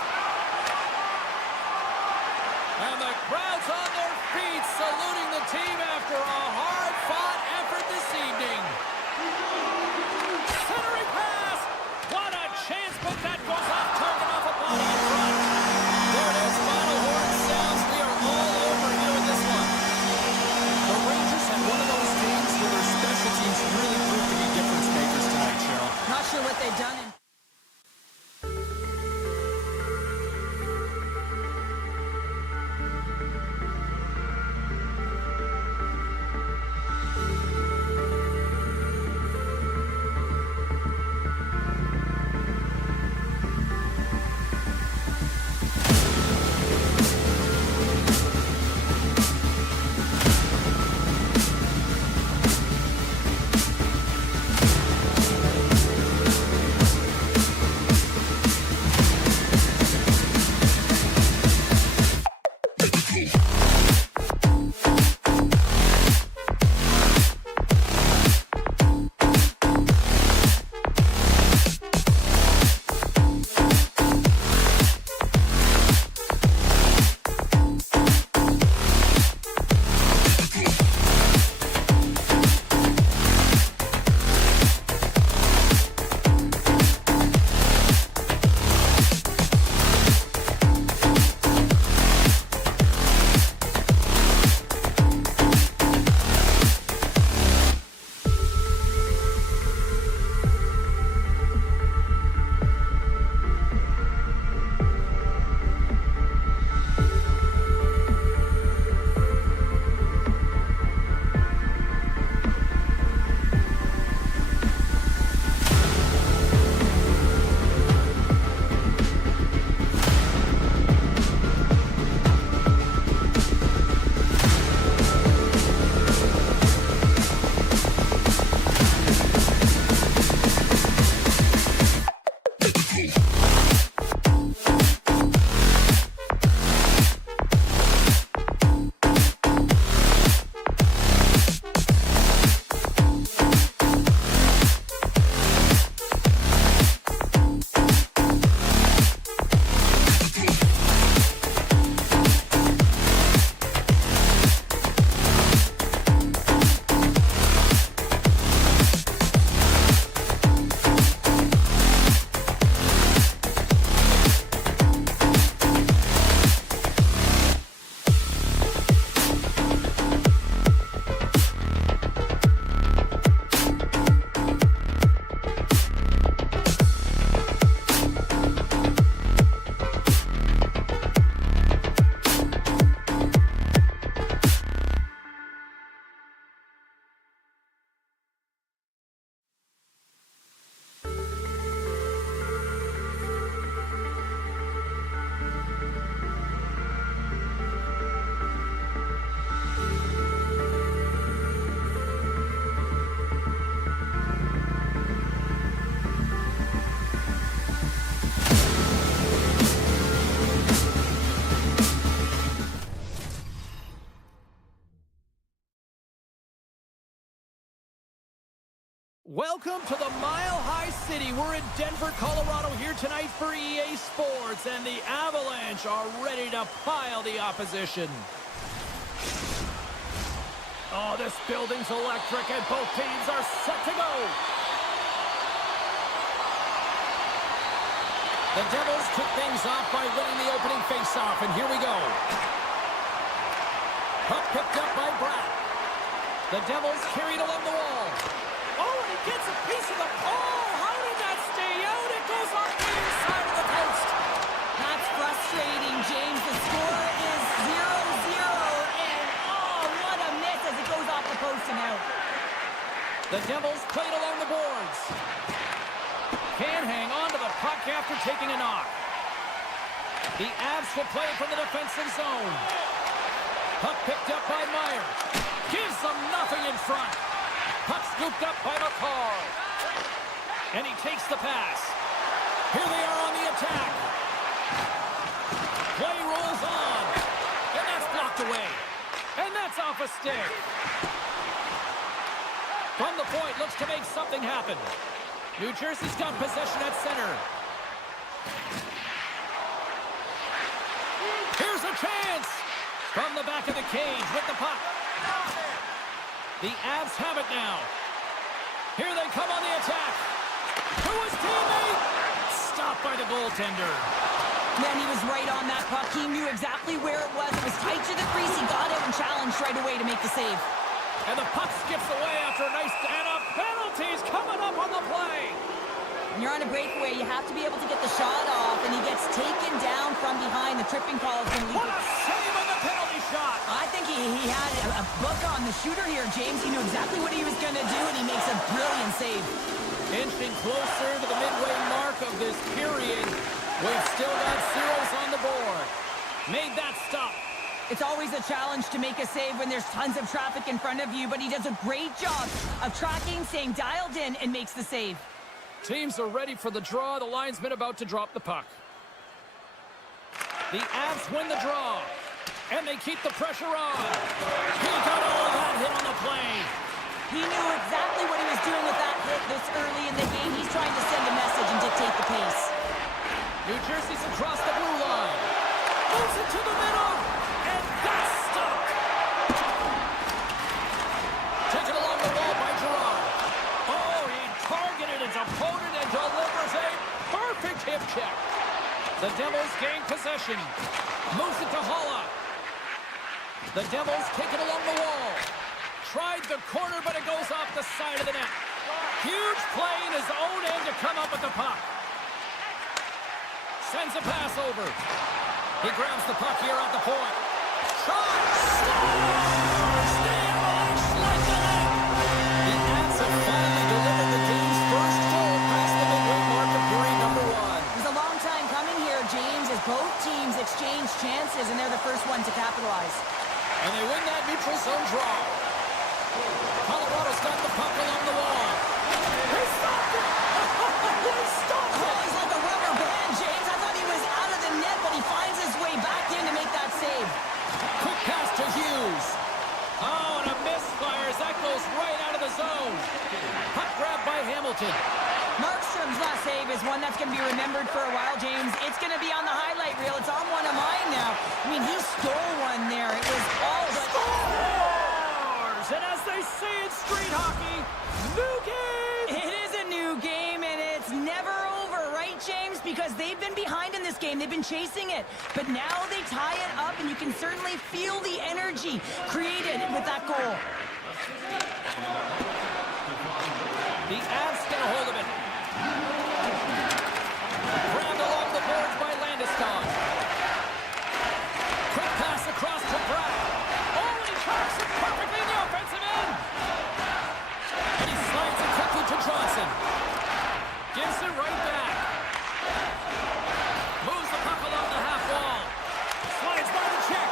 And the crowd's on their feet saluting the team after a hard-fought effort this evening. Centering pass. What a chance, but that goes off target off a body in front. There it is. Final horn sounds. We are all over here in this one. The Rangers had one of those games where their special teams really proved to be difference makers tonight, Cheryl. Not sure what they've done. Welcome to the Mile High City. We're in Denver, Colorado here tonight for EA Sports, and the Avalanche are ready to pile the opposition. Oh, this building's electric, and both teams are set to go. The Devils kick things off by winning the opening faceoff, and here we go. Puck picked up by Bratt. The Devils carried along the wall. Oh, and he gets a piece of the... Oh, how did that stay out? It goes off the inside of the post. That's frustrating, James. The score is 0-0, and oh, what a miss as it goes off the post and out. The Devils played along the boards. Can't hang on to the puck after taking a knock. The Avs will play from the defensive zone. Puck picked up by Meyer. Gives them nothing in front. Puck scooped up by McCall. And he takes the pass. Here they are on the attack. Play rolls on. And that's blocked away. And that's off a stick. From the point, looks to make something happen. New Jersey's got possession at center. Here's a chance. From the back of the cage with the puck. The Avs have it now. Here they come on the attack. To his teammate. Stopped by the goaltender. Man, he was right on that puck. He knew exactly where it was. It was tight to the crease. He got out and challenged right away to make the save. And the puck skips away after a nice... And a penalty's coming up on the play. When you're on a breakaway, you have to be able to get the shot off, and he gets taken down from behind. The tripping call is going to lead. What a save on the penalty shot. I think he had a book on the shooter here, James. He knew exactly what he was going to do, and he makes a brilliant save. Inching closer to the midway mark of this period. We've still got zeros on the board. Made that stop. It's always a challenge to make a save when there's tons of traffic in front of you, but he does a great job of tracking, staying dialed in, and makes the save. Teams are ready for the draw. The linesman about to drop the puck. The Avs win the draw. And they keep the pressure on. He got all that hit on the play. He knew exactly what he was doing with that hit this early in the game. He's trying to send a message and dictate the pace. New Jersey's across the blue line. Moves it to the middle. And that's stuck. Taken along the wall by Gerard. Oh, he targeted his opponent and delivers a perfect hip check. The Devils gain possession. Moves it to Holla. The Devils take it along the wall. Tried the corner, but it goes off the side of the net. Huge play in his own end to come up with the puck. Sends a pass over. He grabs the puck here at the point. Shot! Scores! The Avalanche like the net! The Avs have finally delivered the game's first goal past the midway mark of period number 1. It was a long time coming here, James, as both teams exchange chances, and they're the first one to capitalize. And they win that neutral zone draw. Colorado's got the puck along the wall. He stopped it! He stopped it! Oh, he's like a rubber band, James. I thought he was out of the net, but he finds his way back in to make that save. Quick pass to Hughes. Oh, and a misfire as that goes right out of the zone. Puck grab by Hamilton. Markstrom's last save is one that's going to be remembered for a while, James. It's going to be on the highlight reel. It's on one of mine now. I mean, he stole one there. It was all but... Scores! And as they say in street hockey, new game! It is a new game, and it's never over, right, James? Because they've been behind in this game. They've been chasing it. But now they tie it up, and you can certainly feel the energy created with that goal. The Avs get a hold of it. Grabbed along the boards by Landeskog. Quick pass across to Bratt. Oh, and he tracks it perfectly in the offensive end. And he slides it quickly to Johnson. Gives it right back. Moves the puck along the half wall. Slides by the check.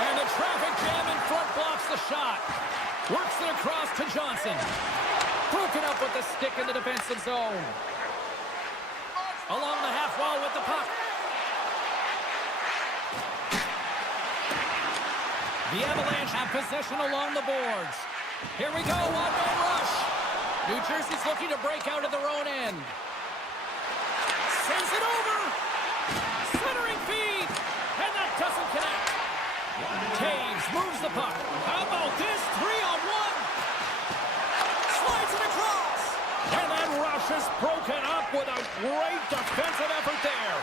And the traffic jam in front blocks the shot. Works it across to Johnson. Broken up with the stick in the defensive zone. Along the half wall with the puck. The Avalanche have possession along the boards. Here we go, one-man rush. New Jersey's looking to break out of their own end. Sends it over. Centering feed. And that doesn't connect. Taves moves the puck. How about this? 3-on-1. Slides it across. And that rush is broken up with a great defensive effort there.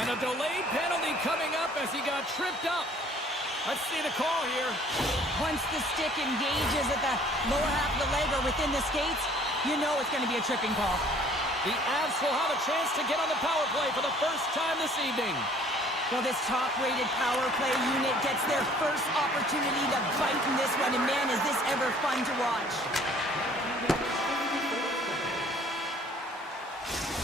And a delayed penalty coming up as he got tripped up. Let's see the call here. Once the stick engages at the lower half of the leg or within the skates, you know it's going to be a tripping call. The Avs will have a chance to get on the power play for the first time this evening. Well, this top-rated power play unit gets their first opportunity to bite in this one, and man, is this ever fun to watch.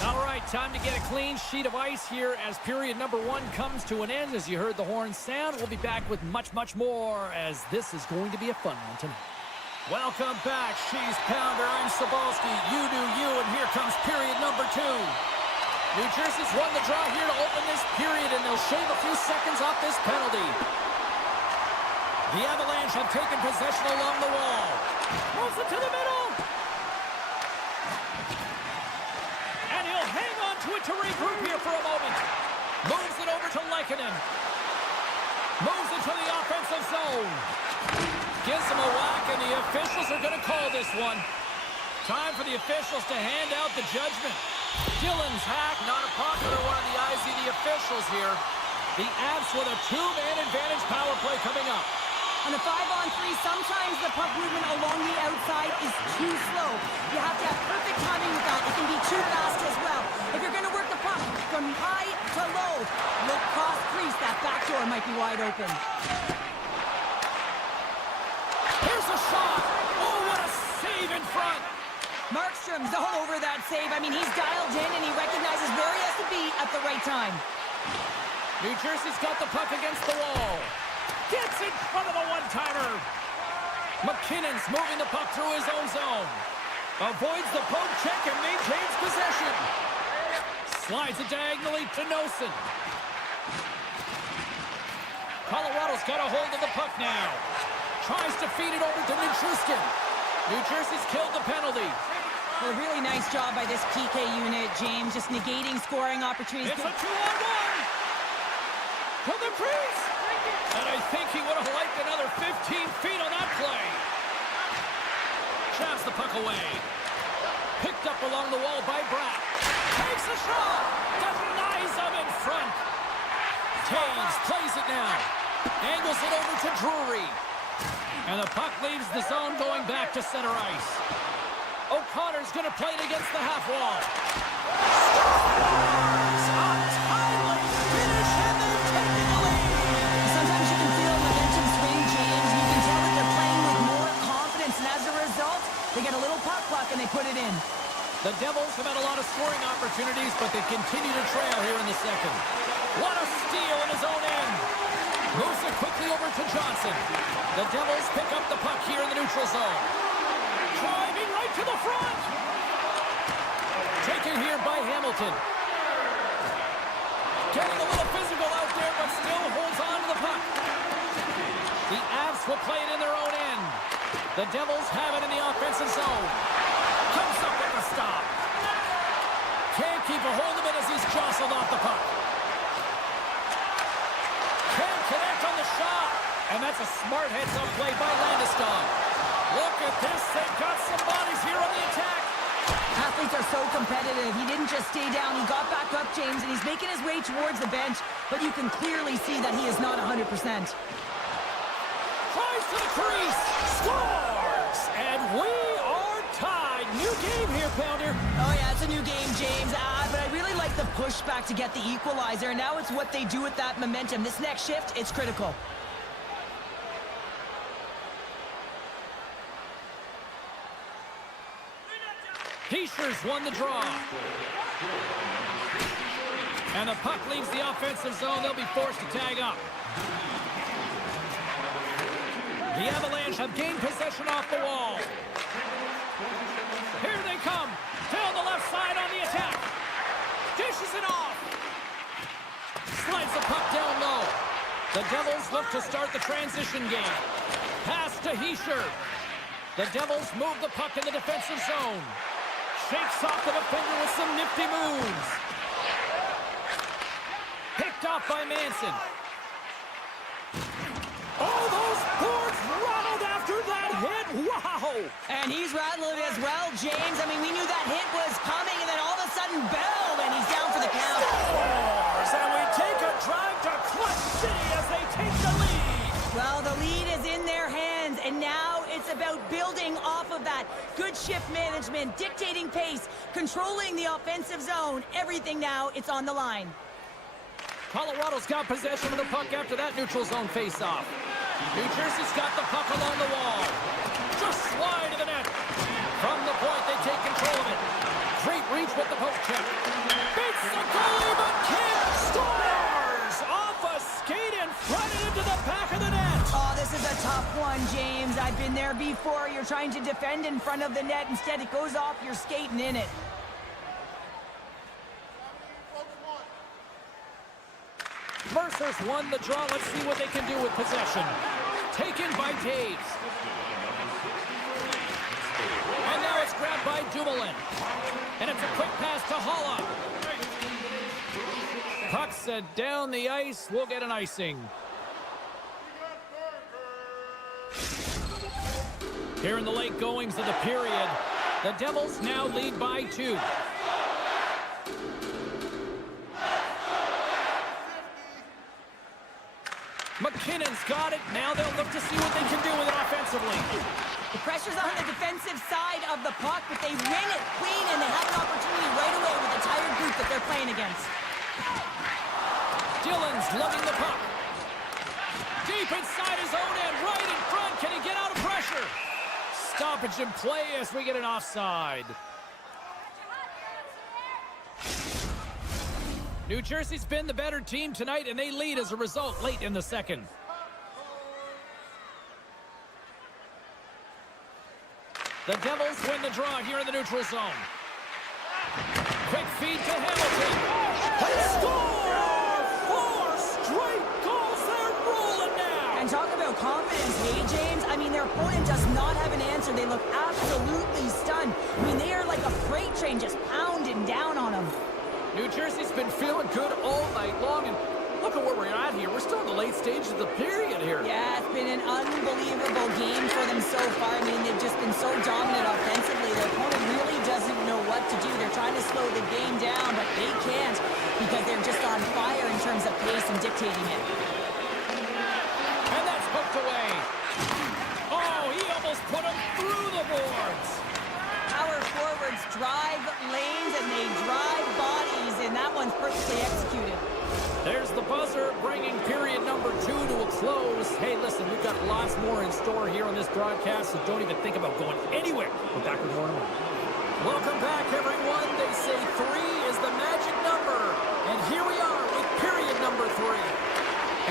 All right, time to get a clean sheet of ice here as period number 1 comes to an end. As you heard the horn sound, we'll be back with much, much more as this is going to be a fun one tonight. Welcome back, She's Pounder. I'm Sabalski. You do you, and here comes period number 2. New Jersey's won the draw here to open this period, and they'll shave a few seconds off this penalty. The Avalanche have taken possession along the wall. Moves it to the middle. And he'll hang on to it to regroup here for a moment. Moves it over to Lehkonen. Moves it to the offensive zone. Gives him a whack, and the officials are going to call this one. Time for the officials to hand out the judgment. Dylan's hack, not a popular one in the eyes of the officials here. The Avs with a 2-man advantage power play coming up. On a 5-on-3, sometimes the puck movement along the outside is too slow. You have to have perfect timing with that. It can be too fast as well. If you're going to work the puck from high to low, look cross crease. That back door might be wide open. Here's a shot. Oh, what a save in front. Markstrom's all over that save. I mean, he's dialed in and he recognizes where he has to be at the right time. New Jersey's got the puck against the wall. Gets in front of the one-timer. McKinnon's moving the puck through his own zone. Avoids the poke check and maintains possession. Slides it diagonally to Nosen. Colorado's got a hold of the puck now. Tries to feed it over to Nichushkin. New Jersey's killed the penalty. Well, a really nice job by this PK unit, James, just negating scoring opportunities. It's a 2-on-1. To the crease. And I think he would have liked another 15 feet on that play. Jabs the puck away. Picked up along the wall by Bratt. Takes a shot. Denies him in front. Taves plays it now. Angles it over to Drury. And the puck leaves the zone going back to center ice. O'Connor's going to play it against the half wall. Scores! A timely finish, and they've taken the lead. Sometimes you can feel momentum swing, James. You can tell that they're playing with more confidence, and as a result, they get a little puck luck and they put it in. The Devils have had a lot of scoring opportunities, but they continue to trail here in the second. What a steal in his own end. Moves it quickly over to Johnson. The Devils pick up the puck here in the neutral zone. Driving right to the front. Taken here by Hamilton. Getting a little physical out there, but still holds on to the puck. The Avs will play it in their own end. The Devils have it in the offensive zone. Comes up with a stop. Can't keep a hold of it as he's jostled off the puck. Can't connect on the shot. And that's a smart heads-up play by Landeskog. Look at this. They've got some bodies here on the attack. Athletes are so competitive. He didn't just stay down. He got back up, James, and he's making his way towards the bench, but you can clearly see that he is not 100%. Tries to the crease. Scores! And we are tied. New game here, Pounder. Oh, yeah, it's a new game, James. But I really like the pushback to get the equalizer. Now it's what they do with that momentum. This next shift, it's critical. Heischer's won the draw. And the puck leaves the offensive zone. They'll be forced to tag up. The Avalanche have gained possession off the wall. Here they come. Down the left side on the attack. Dishes it off. Slides the puck down low. The Devils look to start the transition game. Pass to Hischer. The Devils move the puck in the defensive zone. Shakes off the defender with some nifty moves. Picked off by Manson. Oh, those boards rattled after that hit. Wow! And he's rattled as well, James. I mean, we knew that hit was coming, and then all of a sudden, boom, and he's down for the count. Scores, and we take a drive to Clutch City as they take the lead. Well, the lead is in their hands, and now it's about building off of that. Good shift management, dictating pace, controlling the offensive zone. Everything now, it's on the line. Colorado's got possession of the puck after that neutral zone face-off. New Jersey's got the puck along the wall. Just slide to the net. From the point, they take control of it. Great reach with the poke check. Beats the goalie, but can't. Scores! Off a skate and front into the back of the net. Oh, this is a tough one, James. I've been there before. You're trying to defend in front of the net. Instead, it goes off your skate and in it. Mercer's won the draw. Let's see what they can do with possession. Taken by Taves. And now it's grabbed by Dumoulin. And it's a quick pass to Holla. Puck set down the ice. We'll get an icing. Here in the late goings of the period, the Devils now lead by 2. McKinnon's got it. Now they'll look to see what they can do with it offensively. The pressure's on the defensive side of the puck, but they ring it clean, and they have an opportunity right away with the tired group that they're playing against. Dillon's lugging the puck. Deep inside his own end, right in front. Can he get out of pressure? Stoppage in play as we get an offside. New Jersey's been the better team tonight, and they lead as a result late in the second. The Devils win the draw here in the neutral zone. Quick feed to Hamilton. They score! 4 straight goals. They're rolling now. And talk about confidence, hey, James? I mean, their opponent does not have an answer. They look absolutely stunned. I mean, they are like a freight train just pounding down on them. New Jersey's been feeling good all night long, and look at where we're at here. We're still in the late stages of the period here. Yeah, it's been an unbelievable game for them so far. I mean, they've just been so dominant offensively. Their opponent really doesn't know what to do. They're trying to slow the game down, but they can't because they're just on fire in terms of pace and dictating it. And that's hooked away. Oh, he almost put him through the boards. Power forwards drive lanes and they drive bodies, and that one's perfectly executed. There's the buzzer, bringing period number 2 to a close. Hey, listen, we've got lots more in store here on this broadcast, so don't even think about going anywhere. We're back with more in a moment. Welcome back, everyone. They say 3 is the magic number. And here we are with period number 3.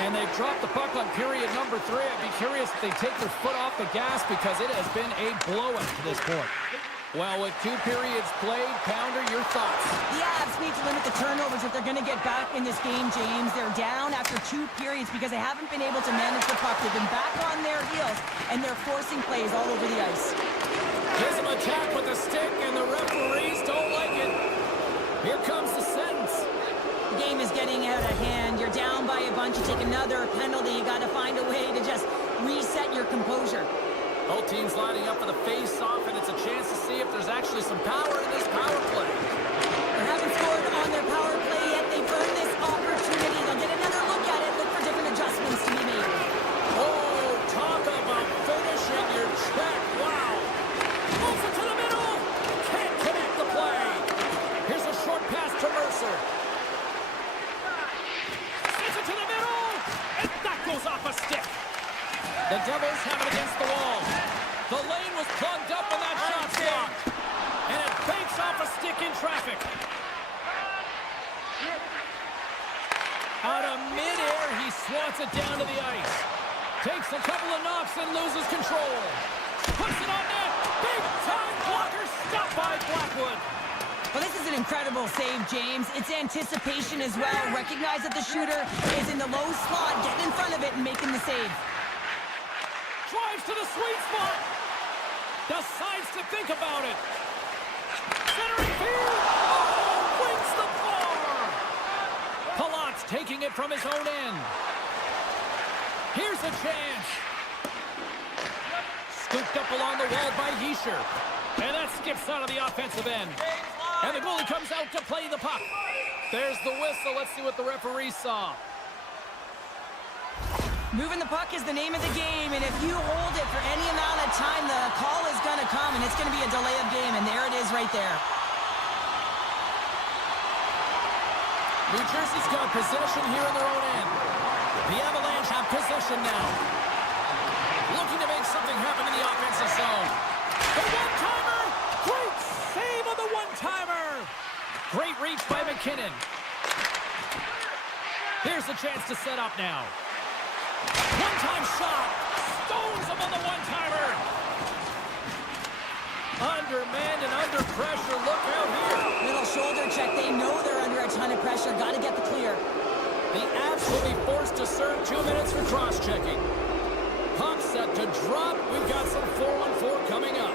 And they've dropped the puck on period number 3. I'd be curious if they take their foot off the gas because it has been a blowout to this point. Well, with 2 periods played, Pounder, your thoughts? The Avs need to limit the turnovers if they're going to get back in this game, James. They're down after 2 periods because they haven't been able to manage the puck. They've been back on their heels, and they're forcing plays all over the ice. Gives him a tap with the stick, and the referees don't like it. Here comes the sentence. The game is getting out of hand. You're down by a bunch. You take another penalty. You got to find a way to just reset your composure. Both teams lining up for the face-off, and it's a chance to see if there's actually some power in this power play. They haven't scored on their power play yet. They've earned this opportunity. They'll get another look at it, look for different adjustments to be made. Oh, talk about finishing your check. Wow. Moves it to the middle. Can't connect the play. Here's a short pass to Mercer. Sends it to the middle, and that goes off a stick. The Devils have it against the wall. The lane was plugged up and that shot's blocked. And it banks off a stick in traffic. Out of midair, he swats it down to the ice. Takes a couple of knocks and loses control. Puts it on net. Big time blocker stopped by Blackwood. Well, this is an incredible save, James. It's anticipation as well. Recognize that the shooter is in the low slot, getting in front of it and making the save. Drives to the sweet spot. Decides to think about it. Centering field. Oh, wins the bar. Palat's taking it from his own end. Here's a chance. Scooped up along the wall by Heischer. And that skips out of the offensive end. And the goalie comes out to play the puck. There's the whistle. Let's see what the referee saw. Moving the puck is the name of the game, and if you hold it for any amount of time, the call is going to come, and it's going to be a delay of game, and there it is right there. New Jersey's got possession here in their own end. The Avalanche have possession now. Looking to make something happen in the offensive zone. The one-timer! Great save on the one-timer! Great reach by McKinnon. Here's a chance to set up now. One-time shot. Stones him on the one-timer. Undermanned and under pressure. Look out here. Little shoulder check. They know they're under a ton of pressure. Got to get the clear. The Avs will be forced to serve 2 minutes for cross-checking. Puck set to drop. We've got some 4-on-4 coming up.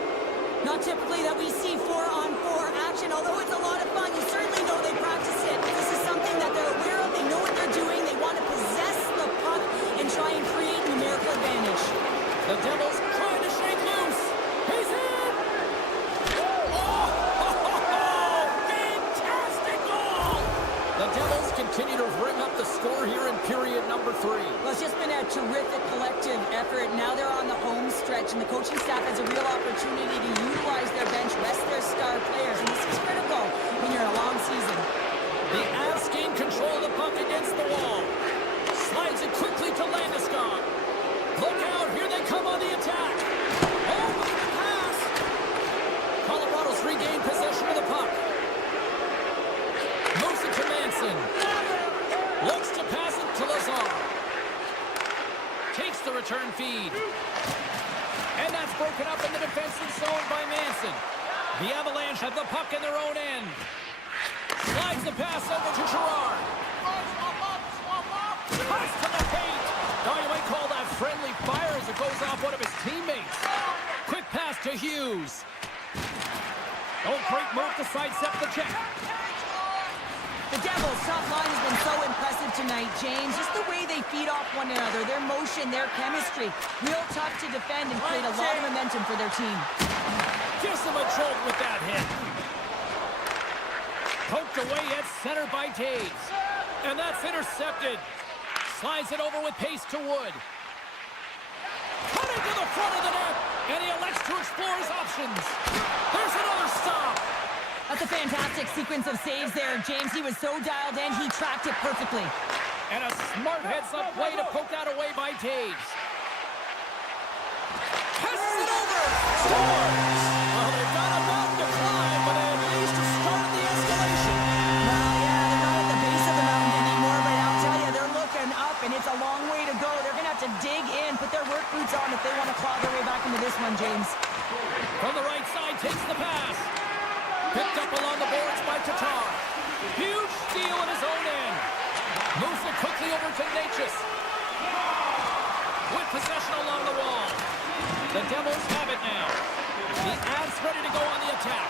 Not typically that we see 4-on-4 action, although it's a lot of fun. You certainly know they practice it. This is something that they're aware of. They know what they're doing. They want to possess the puck and try and create numerical advantage. The Devils trying to shake loose. He's in! Oh! Fantastic goal! The Devils continue to ring up the score here in period number 3. Well, it's just been a terrific collective effort. Now they're on the home stretch, and the coaching staff has a real opportunity to utilize their bench, rest their star players, and this is critical when you're in a long season. The Avs gain control of the puck against the wall. Slides it quickly to Landeskog. Look out, here they come on the attack. Oh, look at the pass. Colorado's regained possession of the puck. Moves it to Manson. Looks to pass it to Lazar. Takes the return feed. And that's broken up in the defensive zone by Manson. The Avalanche have the puck in their own end. Slides the pass over to Gerard. Pass to the paint. Now you might call that friendly fire as it goes off one of his teammates. Quick pass to Hughes. Oh, great move to sidestep the check. The Devils' top line has been so impressive tonight, James. Just the way they feed off one another, their motion, their chemistry. Real tough to defend and create a lot of momentum for their team. Gives them a jolt with that hit. Poked away at center by Taves. And that's intercepted. Slides it over with pace to Wood. Cutting to the front of the net. And he elects to explore his options. There's another stop. That's a fantastic sequence of saves there, James. He was so dialed in, he tracked it perfectly. And a smart heads-up play to poke that away by Taves. Passes it over. Scores! Well, they've got a mountain to climb, but at least to start the escalation. Well, yeah, they're not at the base of the mountain anymore, but I'll tell you, they're looking up, and it's a long way to go. They're going to have to dig in, put their work boots on if they want to claw their way back into this one, James. From the right side, takes the pass. Picked up along the boards by Tatar. Huge steal in his own end. Moves it quickly over to Natchez. With possession along the wall. The Devils have it now. The Avs ready to go on the attack.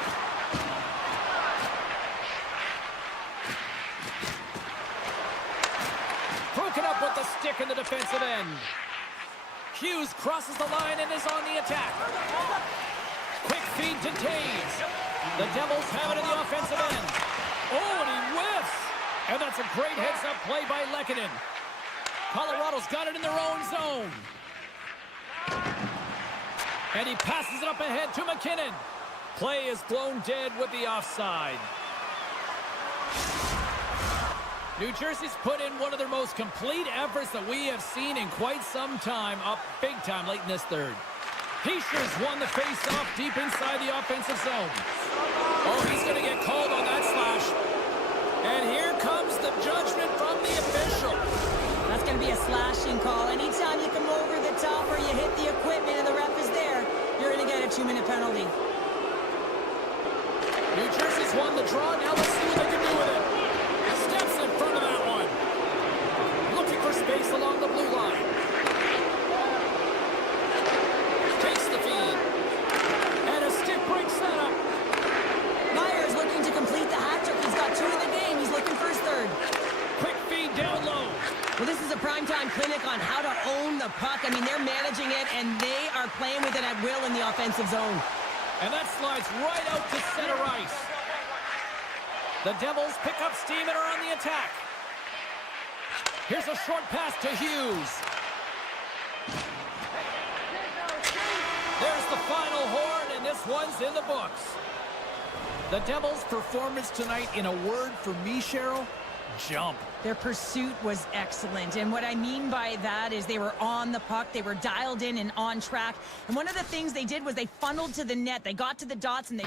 Broken up with the stick in the defensive end. Hughes crosses the line and is on the attack. Quick feed to Taves. The Devils have it in the offensive end. Oh, and he whiffs. And that's a great heads-up play by Lehkonen. Colorado's got it in their own zone. And he passes it up ahead to McKinnon. Play is blown dead with the offside. New Jersey's put in one of their most complete efforts that we have seen in quite some time, up big time late in this third. Heischer's won the face-off deep inside the offensive zone. Oh, he's going to get called on that slash. And here comes the judgment from the official. That's going to be a slashing call. Anytime you come over the top or you hit the equipment and the ref is there, you're going to get a 2-minute penalty. New Jersey's won the draw. Now let's see what they can do with it. Steps in front of that one. Looking for space along the blue line. Takes the feed. clinic on how to own the puck. I mean, they're managing it, and they are playing with it at will in the offensive zone. And that slides right out to center ice. The Devils pick up steam and are on the attack. Here's a short pass to Hughes. There's the final horn, and this one's in the books. The Devils' performance tonight, in a word for me, Cheryl, jump. Their pursuit was excellent, and what I mean by that is they were on the puck, they were dialed in and on track, and one of the things they did was they funneled to the net, they got to the dots, and they...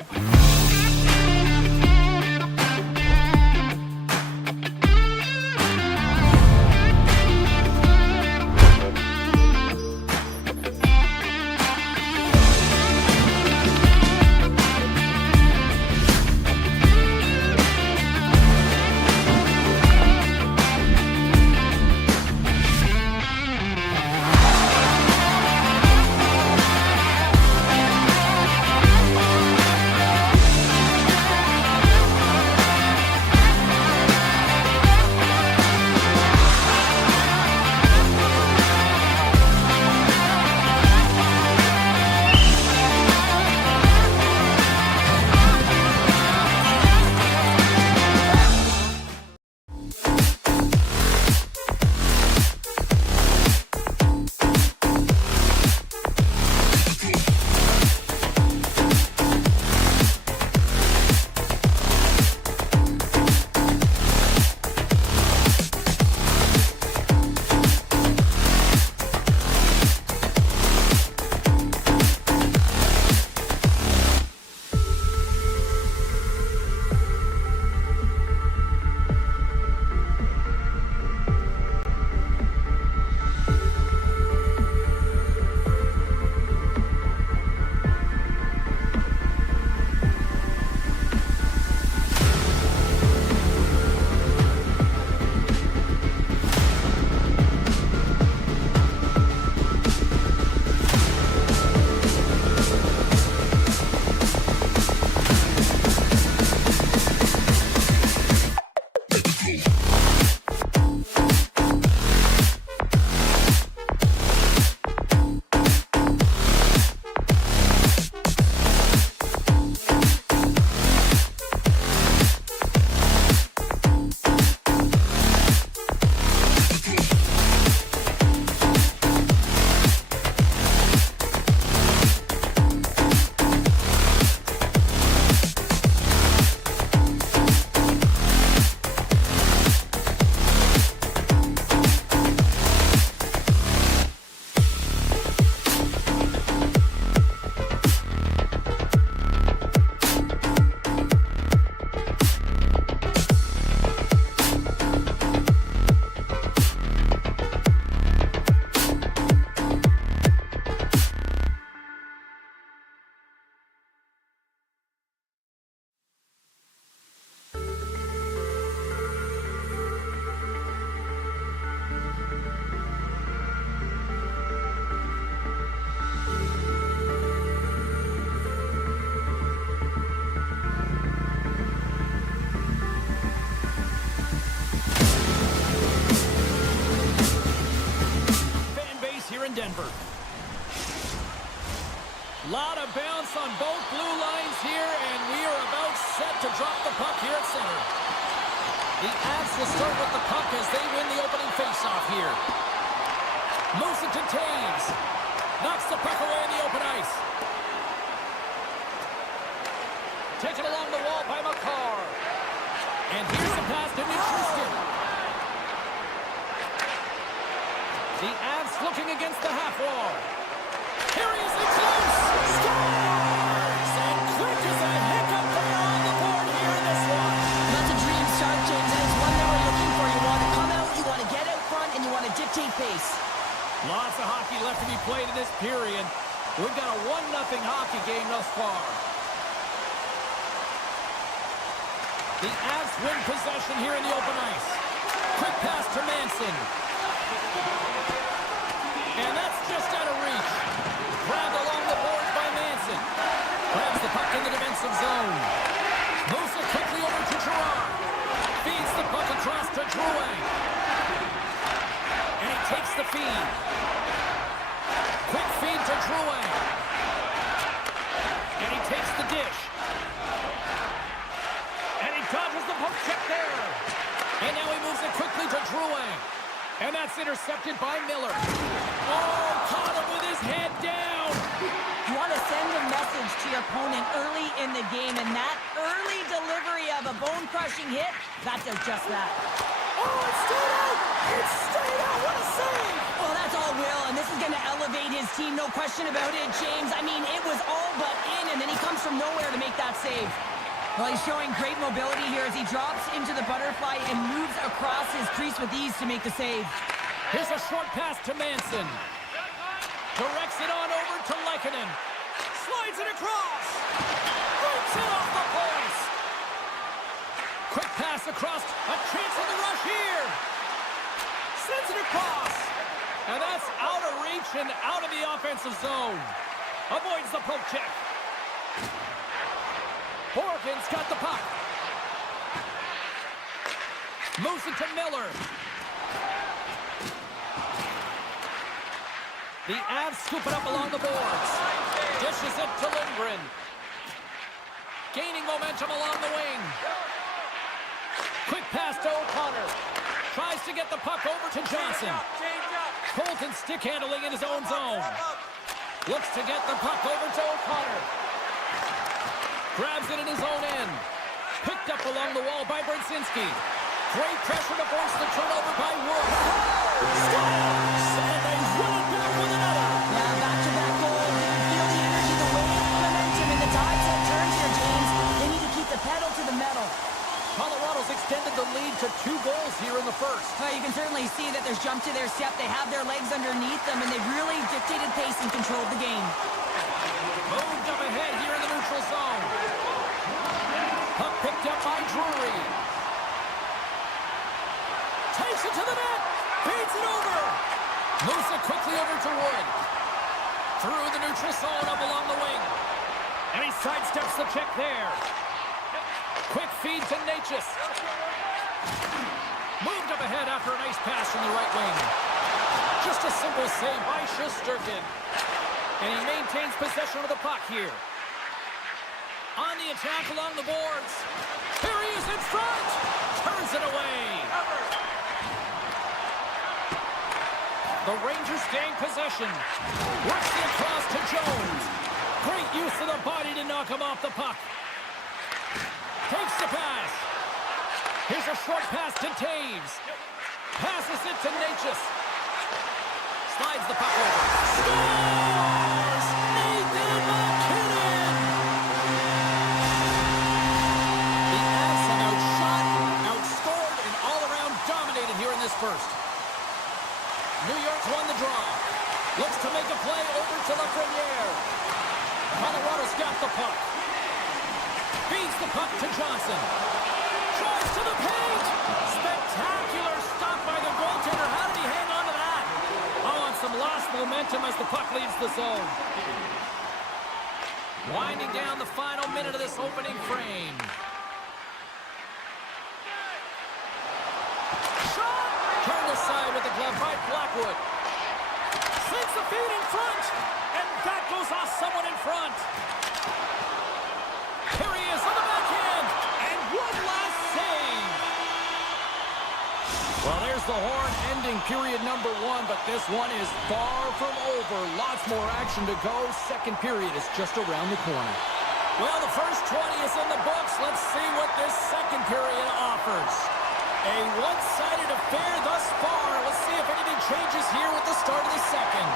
Denver. Lot of bounce on both blue lines here, and we are about set to drop the puck here at center. The Avs will start with the puck as they win the opening faceoff here. Moves it to Taves. Knocks the puck away in the open ice. Taken along the wall by McCarr. And here's the pass to Nichushkin. The Avs looking against the half wall. Here he is, it's loose! Scores! And quick as a hiccup, they're on the board here in this one. That's a dream start, James, and it's one that we're looking for. You want to come out, you want to get out front, and you want to dictate pace. Lots of hockey left to be played in this period. We've got a 1-0 hockey game thus far. The Avs win possession here in the open ice. Quick pass to Manson. And that's just out of reach. Grabbed along the boards by Manson. Grabs the puck in the defensive zone. Moves it quickly over to Gerard. Feeds the puck across to Drouin. And he takes the feed. Quick feed to Drouin. And he takes the dish. And he dodges the poke check there. And now he moves it quickly to Drouin. And that's intercepted by Miller. Oh, caught him with his head down. You want to send a message to your opponent early in the game, and that early delivery of a bone-crushing hit, that does just that. Oh, it's straight out! It's straight out! What a save! Well, that's all Will, and this is going to elevate his team, no question about it, James. I mean, it was all but in, and then he comes from nowhere to make that save. Well, he's showing great mobility here as he drops into the butterfly and moves across his crease with ease to make the save. Here's a short pass to Manson. Directs it on over to Lehkonen. Slides it across. Breaks it off the post. Quick pass across. A chance on the rush here. Sends it across. And that's out of reach and out of the offensive zone. Avoids the poke check. Horgan's got the puck. Moves it to Miller. The Avs scoop it up along the boards. Dishes it to Lindgren. Gaining momentum along the wing. Quick pass to O'Connor. Tries to get the puck over to Johnson. Colton stick handling in his own zone. Looks to get the puck over to O'Connor. Grabs it in his own end. Picked up along the wall by Brzezinski. Great pressure to force the turnover by Wood. Scores! And they win it back with another. Yeah, back-to-back goals. You can feel the energy, the wave, the momentum, and the tides have turned here, James. They need to keep the pedal to the metal. Colorado's extended the lead to 2 goals here in the first. Well, you can certainly see that there's jump to their step. They have their legs underneath them, and they've really dictated pace and controlled the game. Moved up ahead here in the neutral zone. Puck picked up by Drury. Takes it to the net. Feeds it over. Moves it quickly over to Wood. Through the neutral zone up along the wing. And he sidesteps the check there. Quick feed to Natchez. Moved up ahead after a nice pass from the right wing. Just a simple save by Shesterkin. And he maintains possession of the puck here. On the attack along the boards. Here he is in front. Turns it away. The Rangers gain possession. Works it across to Jones. Great use of the body to knock him off the puck. Takes the pass. Here's a short pass to Taves. Passes it to Natchez. Slides the puck over. Scores! Nathan McKinnon! The Avs have outshot, outscored, and all-around dominated here in this first. New York's won the draw. Looks to make a play over to Lafreniere. Colorado's got the puck. Feeds the puck to Johnson. Tries to the paint. Spectacular stop by the goaltender. How did he hang on to that? Oh, and some lost momentum as the puck leaves the zone. Winding down the final minute of this opening frame. Shot! Turned aside with the glove by Blackwood. Sends the feed in front. And that goes off someone in front. Here he is on the backhand. And one last save. Well, there's the horn ending period number 1, but this one is far from over. Lots more action to go. Second period is just around the corner. Well, the first 20 is in the books. Let's see what this second period offers. A one-sided affair thus far. Let's see if anything changes here with the start of the second.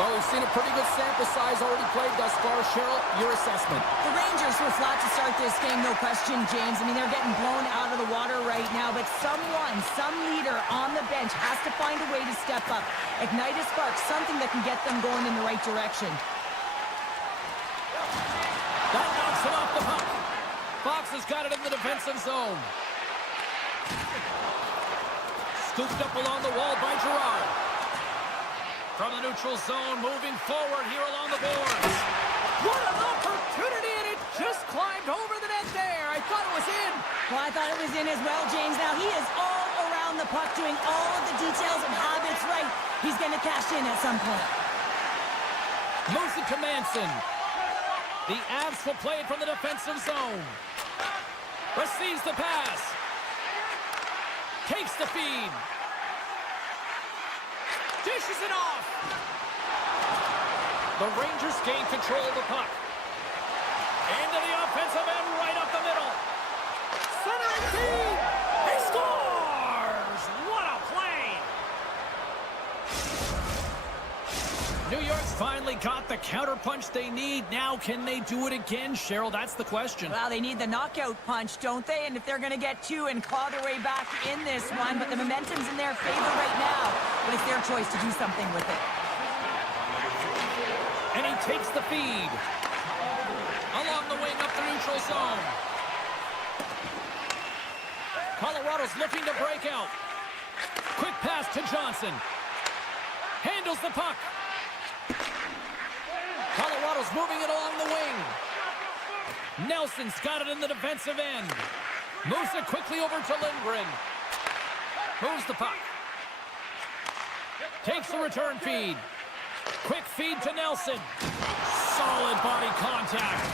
Well, we've seen a pretty good sample size already played thus far. Cheryl, your assessment. The Rangers were flat to start this game, no question, James. I mean, they're getting blown out of the water right now, but some leader on the bench has to find a way to step up, ignite a spark, something that can get them going in the right direction. That knocks it off the puck. Fox has got it in the defensive zone. Scooped up along the wall by Girard. From the neutral zone, moving forward here along the boards. What an opportunity, and it just climbed over the net there. I thought it was in. Well, I thought it was in as well, James. Now, he is all around around the puck, doing all of the details and habits right. He's going to cash in at some point. Moves it to Manson. The Avs will play it from the defensive zone. Receives the pass. Takes the feed. Dishes it off. The Rangers gain control of the puck. Into the offensive end, right up the middle. Centering feed. He scores! What a play! New York's finally got the counterpunch they need. Now, can they do it again, Cheryl? That's the question. Well, they need the knockout punch, don't they? And if they're going to get two and claw their way back in this one, but the momentum's in their favor right now. But it's their choice to do something with it. And he takes the feed. Along the wing up the neutral zone. Colorado's looking to break out. Quick pass to Johnson. Handles the puck. Colorado's moving it along the wing. Nelson's got it in the defensive end. Moves it quickly over to Lindgren. Moves the puck. Takes the return feed. Quick feed to Nelson. Solid body contact.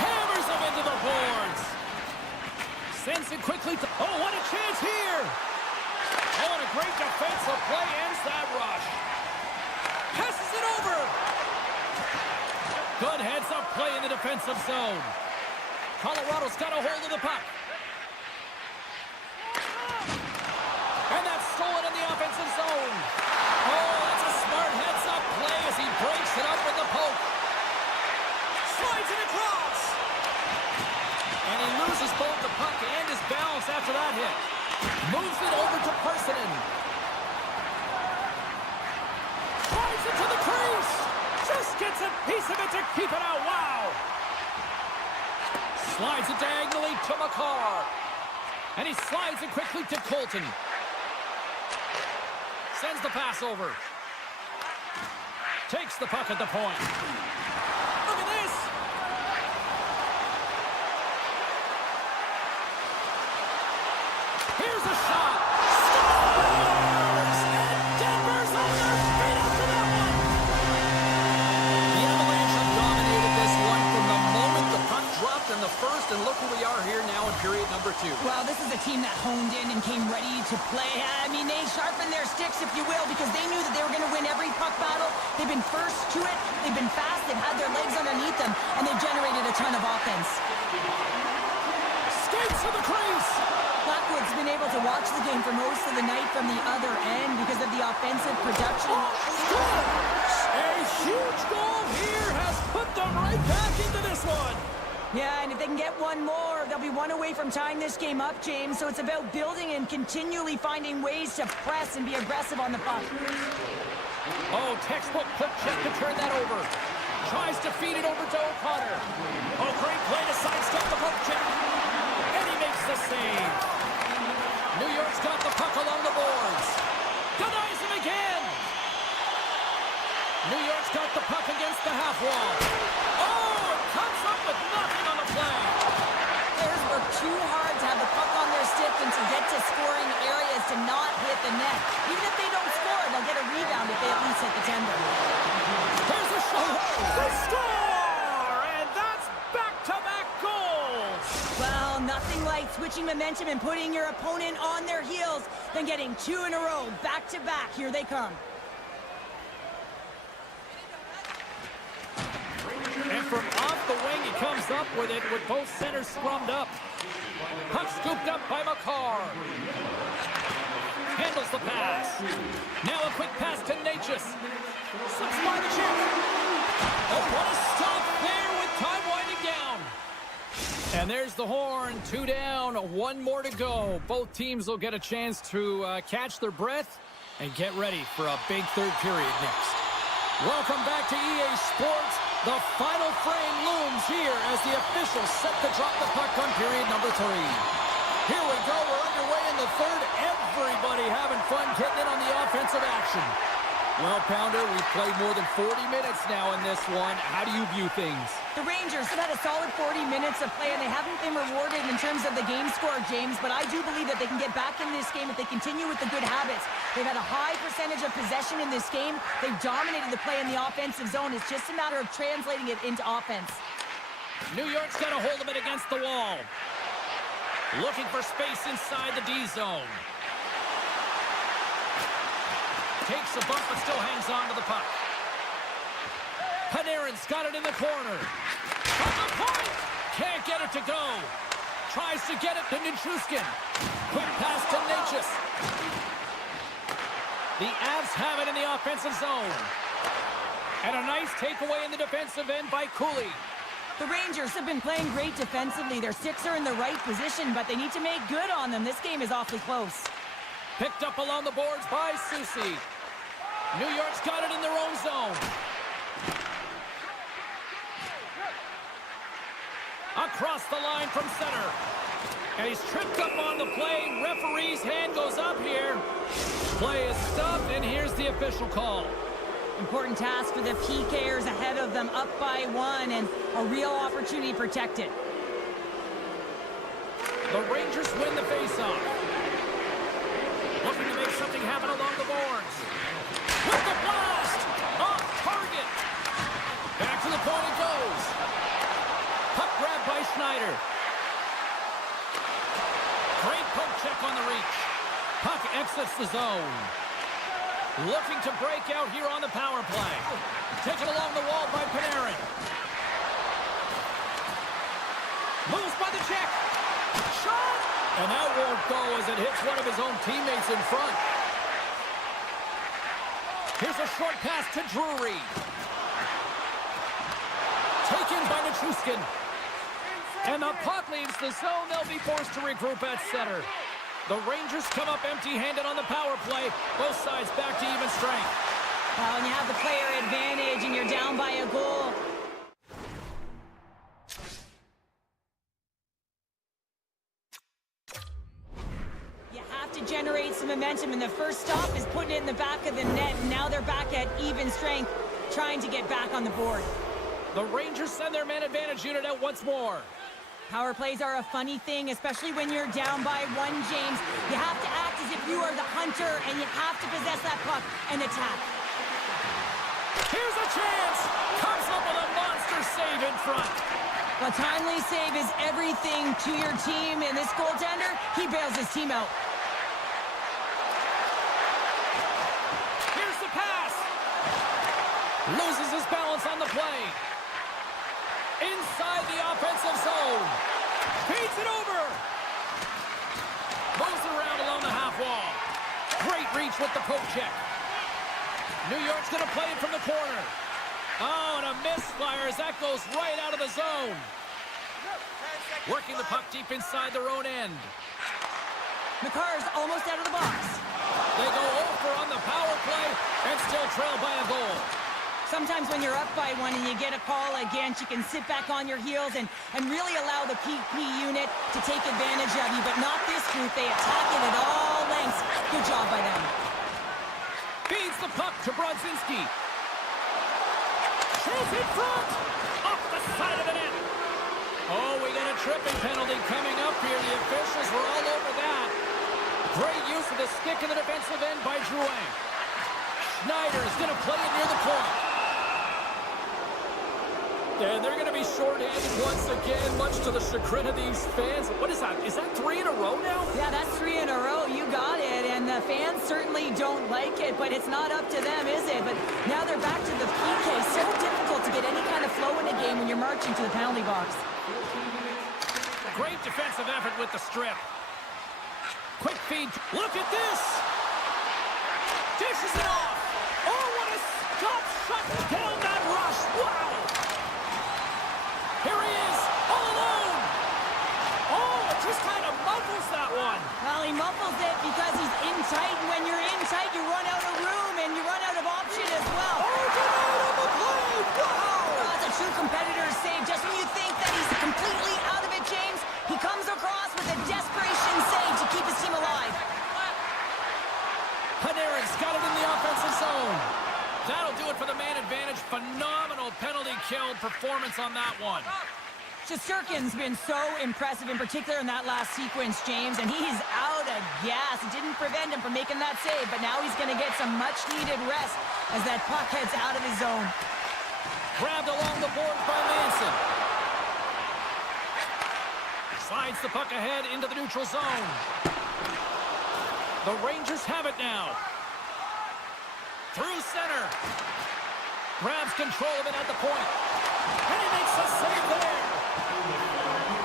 Hammers him into the boards. Sends it quickly to... Oh, what a chance here! Oh, and a great defensive play ends that rush. Passes it over. Good heads-up play in the defensive zone. Colorado's got a hold of the puck. And that's stolen in the offensive zone. Oh, that's a smart heads-up play as he breaks it up with the poke. Slides it across. And he loses both the puck and his balance after that hit. Moves it over to Persinen. Slides it to the crease. Just gets a piece of it to keep it out. Wow. Slides it diagonally to Makar. And he slides it quickly to Colton. Sends the pass over. Takes the puck at the point. Look at this. Here's a shot. Scores! And Denver's on their feet after that one. The Avalanche have dominated this one from the moment the puck dropped in the first, and look who we are here now in period number 2. Well, this is a team that honed in and came ready to play. I mean, they sharpened their sticks, if you will, because they knew that they were going to win every puck battle. They've been first to it. They've been fast. They've had their legs underneath them, and they've generated a ton of offense. Skates to the crease. Blackwood's been able to watch the game for most of the night from the other end because of the offensive production. A huge goal here has put them right back into this one. Yeah, and if they can get one more, they'll be one away from tying this game up, James. So it's about building and continually finding ways to press and be aggressive on the puck. Oh, textbook quick check to turn that over. Tries to feed it over to O'Connor. Oh, great play to sidestep the poke check. And he makes the save. New York's got the puck along the boards. Denies him again. New York's got the puck against the half wall. Oh, it comes up with nothing on the play. Players work too hard to have the puck on their stick and to get to scoring areas to not hit the net. Even if they don't score, they'll get a rebound if they at least hit the tender. There's a shot. They score! And that's back-to-back goals. Well, nothing like switching momentum and putting your opponent on their heels than getting 2 in a row, back-to-back. Here they come. And from off the wing, he comes up with it with both centers scrummed up. Puck scooped up by Makar. Handles the pass. Now a quick pass to Natchez. Slips by the check. Oh, what a stop there with time winding down. And there's the horn. 2 down, 1 more to go. Both teams will get a chance to catch their breath and get ready for a big third period next. Welcome back to EA Sports. The final frame looms here as the officials set to drop the puck on period number 3. Here we go. We're underway in the third. Everybody having fun getting in on the offensive action. Well, Pounder, we've played more than 40 minutes now in this one. How do you view things? The Rangers have had a solid 40 minutes of play, and they haven't been rewarded in terms of the game score, James, but I do believe that they can get back in this game if they continue with the good habits. They've had a high percentage of possession in this game. They've dominated the play in the offensive zone. It's just a matter of translating it into offense. New York's got a hold of it against the wall. Looking for space inside the D zone. Takes a bump but still hangs on to the puck. Panarin's got it in the corner. From the point! Can't get it to go. Tries to get it to Nichushkin. Quick pass to Natchez. The Avs have it in the offensive zone. And a nice takeaway in the defensive end by Cooley. The Rangers have been playing great defensively. Their sticks are in the right position, but they need to make good on them. This game is awfully close. Picked up along the boards by Soucy. New York's got it in their own zone. Across the line from center. And he's tripped up on the play. Referee's hand goes up here. Play is stopped, and here's the official call. Important task for the PKers ahead of them, up by 1, and a real opportunity protected. The Rangers win the faceoff. Looking to make something happen along the boards. With the blast! Off target! Back to the point it goes. Puck grab by Schneider. Great poke check on the reach. Puck exits the zone. Looking to break out here on the power play. Taken along the wall by Panarin. Moves by the check. Shot! And that won't go as it hits one of his own teammates in front. Here's a short pass to Drury. Taken by Nichushkin. And the puck leaves the zone. They'll be forced to regroup at center. The Rangers come up empty-handed on the power play. Both sides back to even strength. Well, when you have the player advantage and you're down by a goal. You have to generate some momentum, and the first stop is putting it in the back of the net, and now they're back at even strength, trying to get back on the board. The Rangers send their man advantage unit out once more. Power plays are a funny thing, especially when you're down by 1, James. You have to act as if you are the hunter, and you have to possess that puck and attack. Here's a chance! Comes up with a monster save in front. A timely save is everything to your team, and this goaltender, he bails his team out. Here's the pass! Loses his balance on the play. Inside the offensive zone. Feeds it over. Moves around along the half wall. Great reach with the poke check. New York's going to play it from the corner. Oh, and a misfire as that goes right out of the zone. Working the puck deep inside their own end. McCarr's almost out of the box. They go over on the power play and still trail by a goal. Sometimes when you're up by 1 and you get a call against, you can sit back on your heels and really allow the PP unit to take advantage of you, but not this group. They attack it at all lengths. Good job by them. Feeds the puck to Brodzinski. Shoots in front. Off the side of the net. Oh, we got a tripping penalty coming up here. The officials were all over that. Great use of the stick in the defensive end by Drouin. Schneider's going to play it near the point. And they're going to be shorthanded once again, much to the chagrin of these fans. What is that? Is that 3 in a row now? Yeah, that's 3 in a row. You got it. And the fans certainly don't like it, but it's not up to them, is it? But now they're back to the PK. So difficult to get any kind of flow in a game when you're marching to the penalty box. Great defensive effort with the strip. Quick feed. Look at this. Dishes it off. Oh, what a stop shut down that rush. Wow. Here he is, all alone. Oh, it just kind of muffles that one. Well, he muffles it because he's in tight, and when you're in tight, you run out of room, and you run out of option as well. Oh, get out of the play. Wow. Oh, that's a true competitor's save. Just when you think that he's completely out of it, James, he comes across with a desperation save to keep his team alive. Panarin's got it in the offensive zone. phenomenal penalty kill performance on that one. Shesterkin's been so impressive, in particular in that last sequence, James, and he's out of gas. It didn't prevent him from making that save, but now he's going to get some much-needed rest as that puck heads out of his zone. Grabbed along the board by Manson. Slides the puck ahead into the neutral zone. The Rangers have it now. Through center. Grabs control of it at the point. And he makes the save there.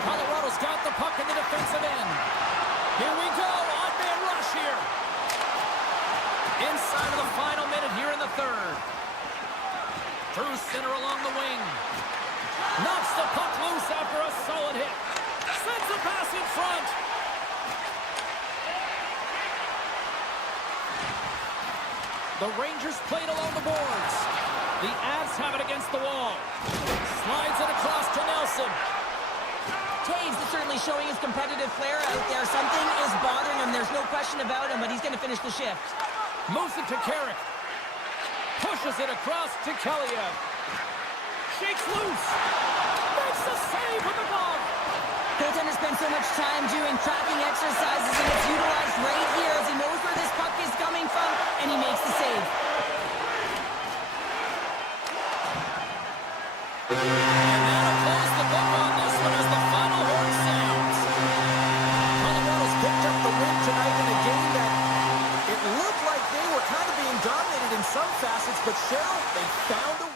Colorado's got the puck in the defensive end. Here we go. On-man rush here. Inside of the final minute here in the third. Through center along the wing. Knocks the puck loose after a solid hit. Sends the pass in front. The Rangers played along the boards. The Avs have it against the wall. Slides it across to Nelson. Taves is certainly showing his competitive flair out there. Something is bothering him. There's no question about him, but he's going to finish the shift. Moves it to Carrick. Pushes it across to Kelly-UA. Shakes loose. Makes the save with the glove. Goaltender spends so much time doing tracking exercises, and it's utilized right here as he knows where this puck is coming from, and he makes the save. And that'll close the book on this one as the final horn sounds. Colorado's picked up the win tonight in a game that it looked like they were kind of being dominated in some facets, but Cheryl, they found a way.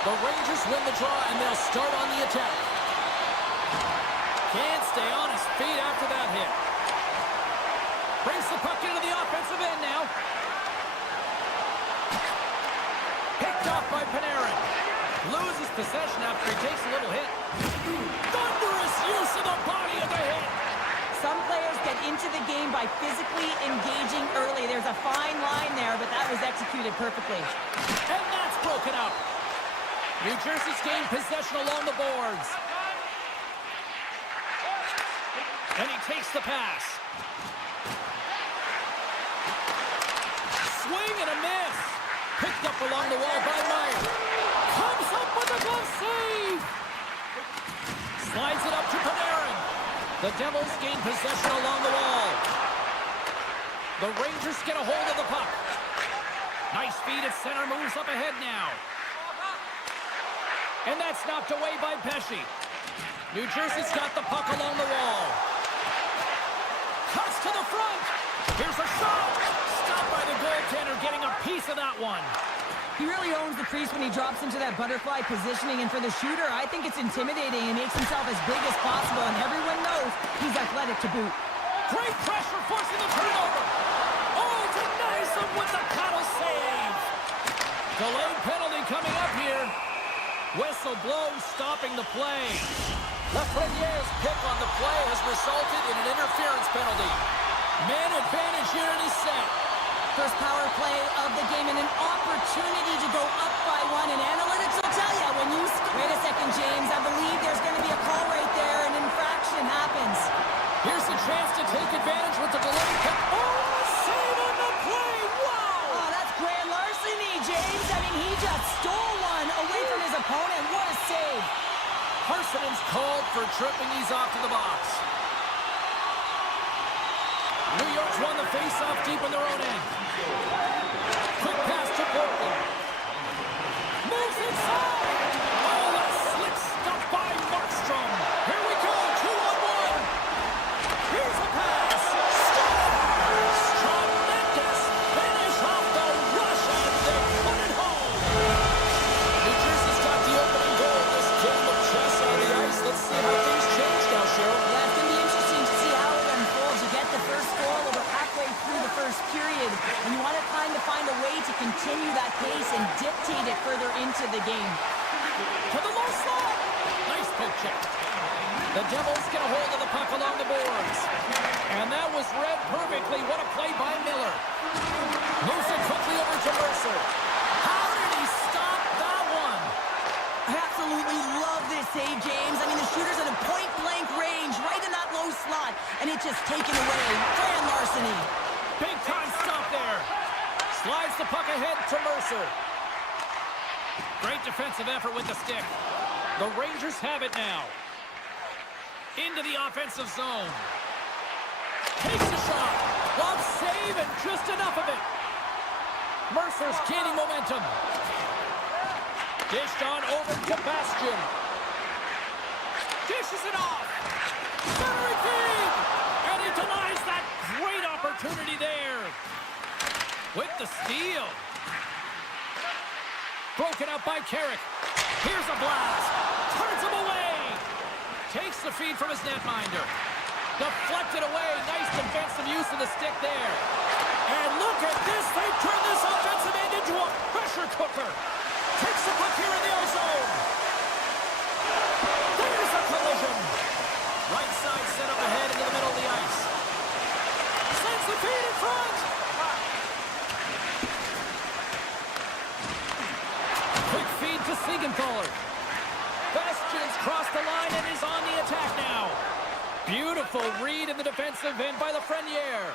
The Rangers win the draw, and they'll start on the attack. Can't stay on his feet after that hit. Brings the puck into the offensive end now. Picked off by Panarin. Loses possession after he takes a little hit. Thunderous use of the body of the hit. Some players get into the game by physically engaging early. There's a fine line there, but that was executed perfectly. And that's broken up. New Jersey's gained possession along the boards. And he takes the pass. Swing and a miss. Picked up along the wall by Meyer. Comes up with a glove save. Slides it up to Panarin. The Devils gain possession along the wall. The Rangers get a hold of the puck. Nice feed at center, moves up ahead now. And that's knocked away by Pesci. New Jersey's got the puck along the wall. Cuts to the front. Here's a shot. Stopped by the goaltender, getting a piece of that one. He really owns the crease when he drops into that butterfly positioning, and for the shooter, I think it's intimidating. He makes himself as big as possible, and everyone knows he's athletic to boot. Great pressure, forcing the turnover. Oh, denies him with the paddle save. Delayed penalty coming up here. Whistle blows, stopping the play. Lafreniere's pick on the play has resulted in an interference penalty. Man advantage here in his set. First power play of the game and an opportunity to go up by one. And analytics will tell you when you... Wait a second, James. I believe there's going to be a call right there. An infraction happens. Here's a chance to take advantage with the delayed pick. Oh, save on the play. Wow. Oh, that's grand larceny, James. I mean, he just stole one away from his opponent. What a save. Parson's called for tripping. He's off to the box. New York's won the face-off deep in their own end. Quick pass to Portland. Moves inside. Oh, that slick stuff by Markstrom. Here we go, 2-on-1. Here's a pass. Scores. Tremendous finish off the rush, and they put it home. New Jersey's got the opening goal in this game of chess on the ice. Let's see how things change now, Cheryl. Yeah, it's going to be interesting to see how it unfolds. You get the first goal over halfway through the first period, and you want to kind of find a way to continue that pace and dictate it further into the game. To the low slot. Nice poke check. The Devils get a hold of the puck along the boards. And that was read perfectly. What a play by Miller. Moves it quickly over to Mercer. How did he stop that one? I absolutely love this save, James. I mean, the shooter's at a point-blank range, right in that low slot, and it's just taken away. Grand larceny. Big-time stop there. Slides the puck ahead to Mercer. Great defensive effort with the stick. The Rangers have it now. Into the offensive zone. Takes a shot. Glove save and just enough of it. Mercer's gaining momentum. Dished on over to Bastian. Dishes it off. Centering feed. And he denies that great opportunity there. With the steal. Broken up by Carrick. Here's a blast. Turns him away. Takes the feed from his netminder. Deflected away. Nice defensive use of the stick there. And look at this. They turn this offensive end into a pressure cooker. Takes the puck here in the O-zone. There's a collision. Right side set up ahead into the middle of the ice. Sends the feed in front. Quick feed to Siegenthaler. Bastian's crossed the line and is on the attack now. Beautiful read in the defensive end by Lafreniere.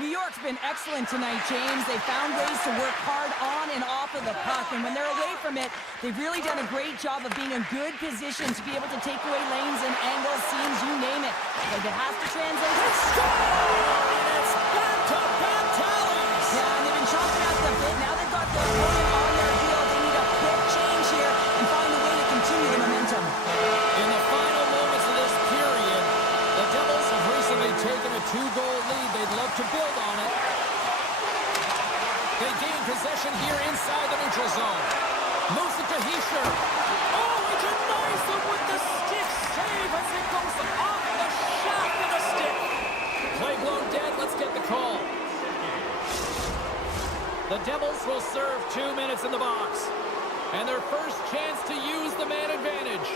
New York's been excellent tonight, James. They found ways to work hard on and off of the puck, and when they're away from it, they've really done a great job of being in good position to be able to take away lanes and angles, seams, you name it. But it has to translate. It's It's back-to-back tallies. Yeah, and they've been chopping out the bit. Now they've got their opponent on their heel. They need a quick change here and find a way to continue the momentum. In the final moments of this period, the Devils have recently taken a 2-goal lead. They'd love to build on it. They gain possession here inside the neutral zone. Moves it to Heischer. Oh, he denies them with the stick save as it goes off the shaft of the stick. Play blown dead. Let's get the call. The Devils will serve 2 minutes in the box. And their first chance to use the man advantage.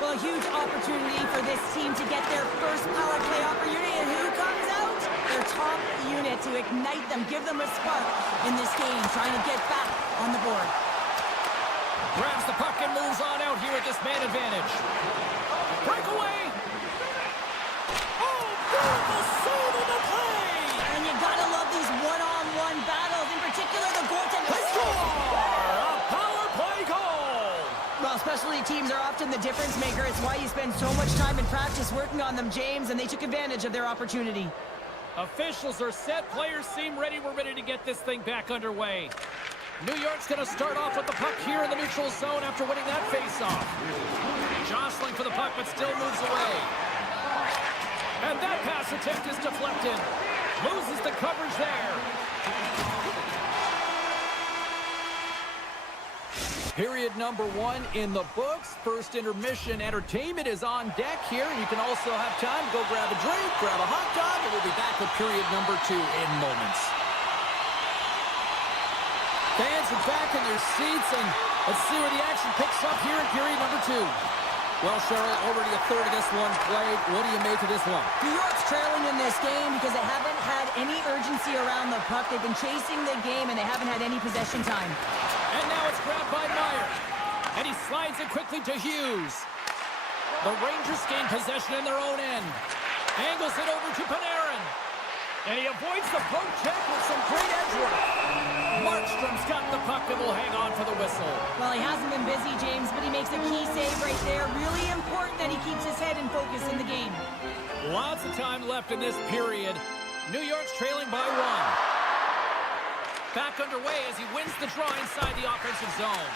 Well, a huge opportunity for this team to get their first power play opportunity. And who comes out? Their top unit to ignite them, give them a spark in this game, trying to get back on the board. Grabs the puck and moves on out here at this man advantage. Breakaway. Oh, beautiful save in the play. And you gotta love these one-on-one battles, in particular the goaltender. They score! A power play goal! Well, specialty teams are often the difference maker. It's why you spend so much time in practice working on them, James, and they took advantage of their opportunity. Officials are set. Players seem ready. We're ready to get this thing back underway. New York's going to start off with the puck here in the neutral zone after winning that faceoff. Jostling for the puck, but still moves away. And that pass attempt is deflected. Loses the coverage there. Period number 1 in the books. First intermission entertainment is on deck here. You can also have time to go grab a drink, grab a hot dog, and we'll be back with period number 2 in moments. Fans are back in their seats, and let's see where the action picks up here in period number 2. Well, Cheryl, already a third of this one played. What do you make of this one? New York's trailing in this game because they haven't had any urgency around the puck. They've been chasing the game, and they haven't had any possession time. And now it's grabbed by Meyer. And he slides it quickly to Hughes. The Rangers gain possession in their own end. Angles it over to Panarin. And he avoids the poke check with some great edge work. Markstrom's got the puck and will hang on for the whistle. Well, he hasn't been busy, James, but he makes a key save right there. Really important that he keeps his head in focus in the game. Lots of time left in this period. New York's trailing by 1. Back underway as he wins the draw inside the offensive zone.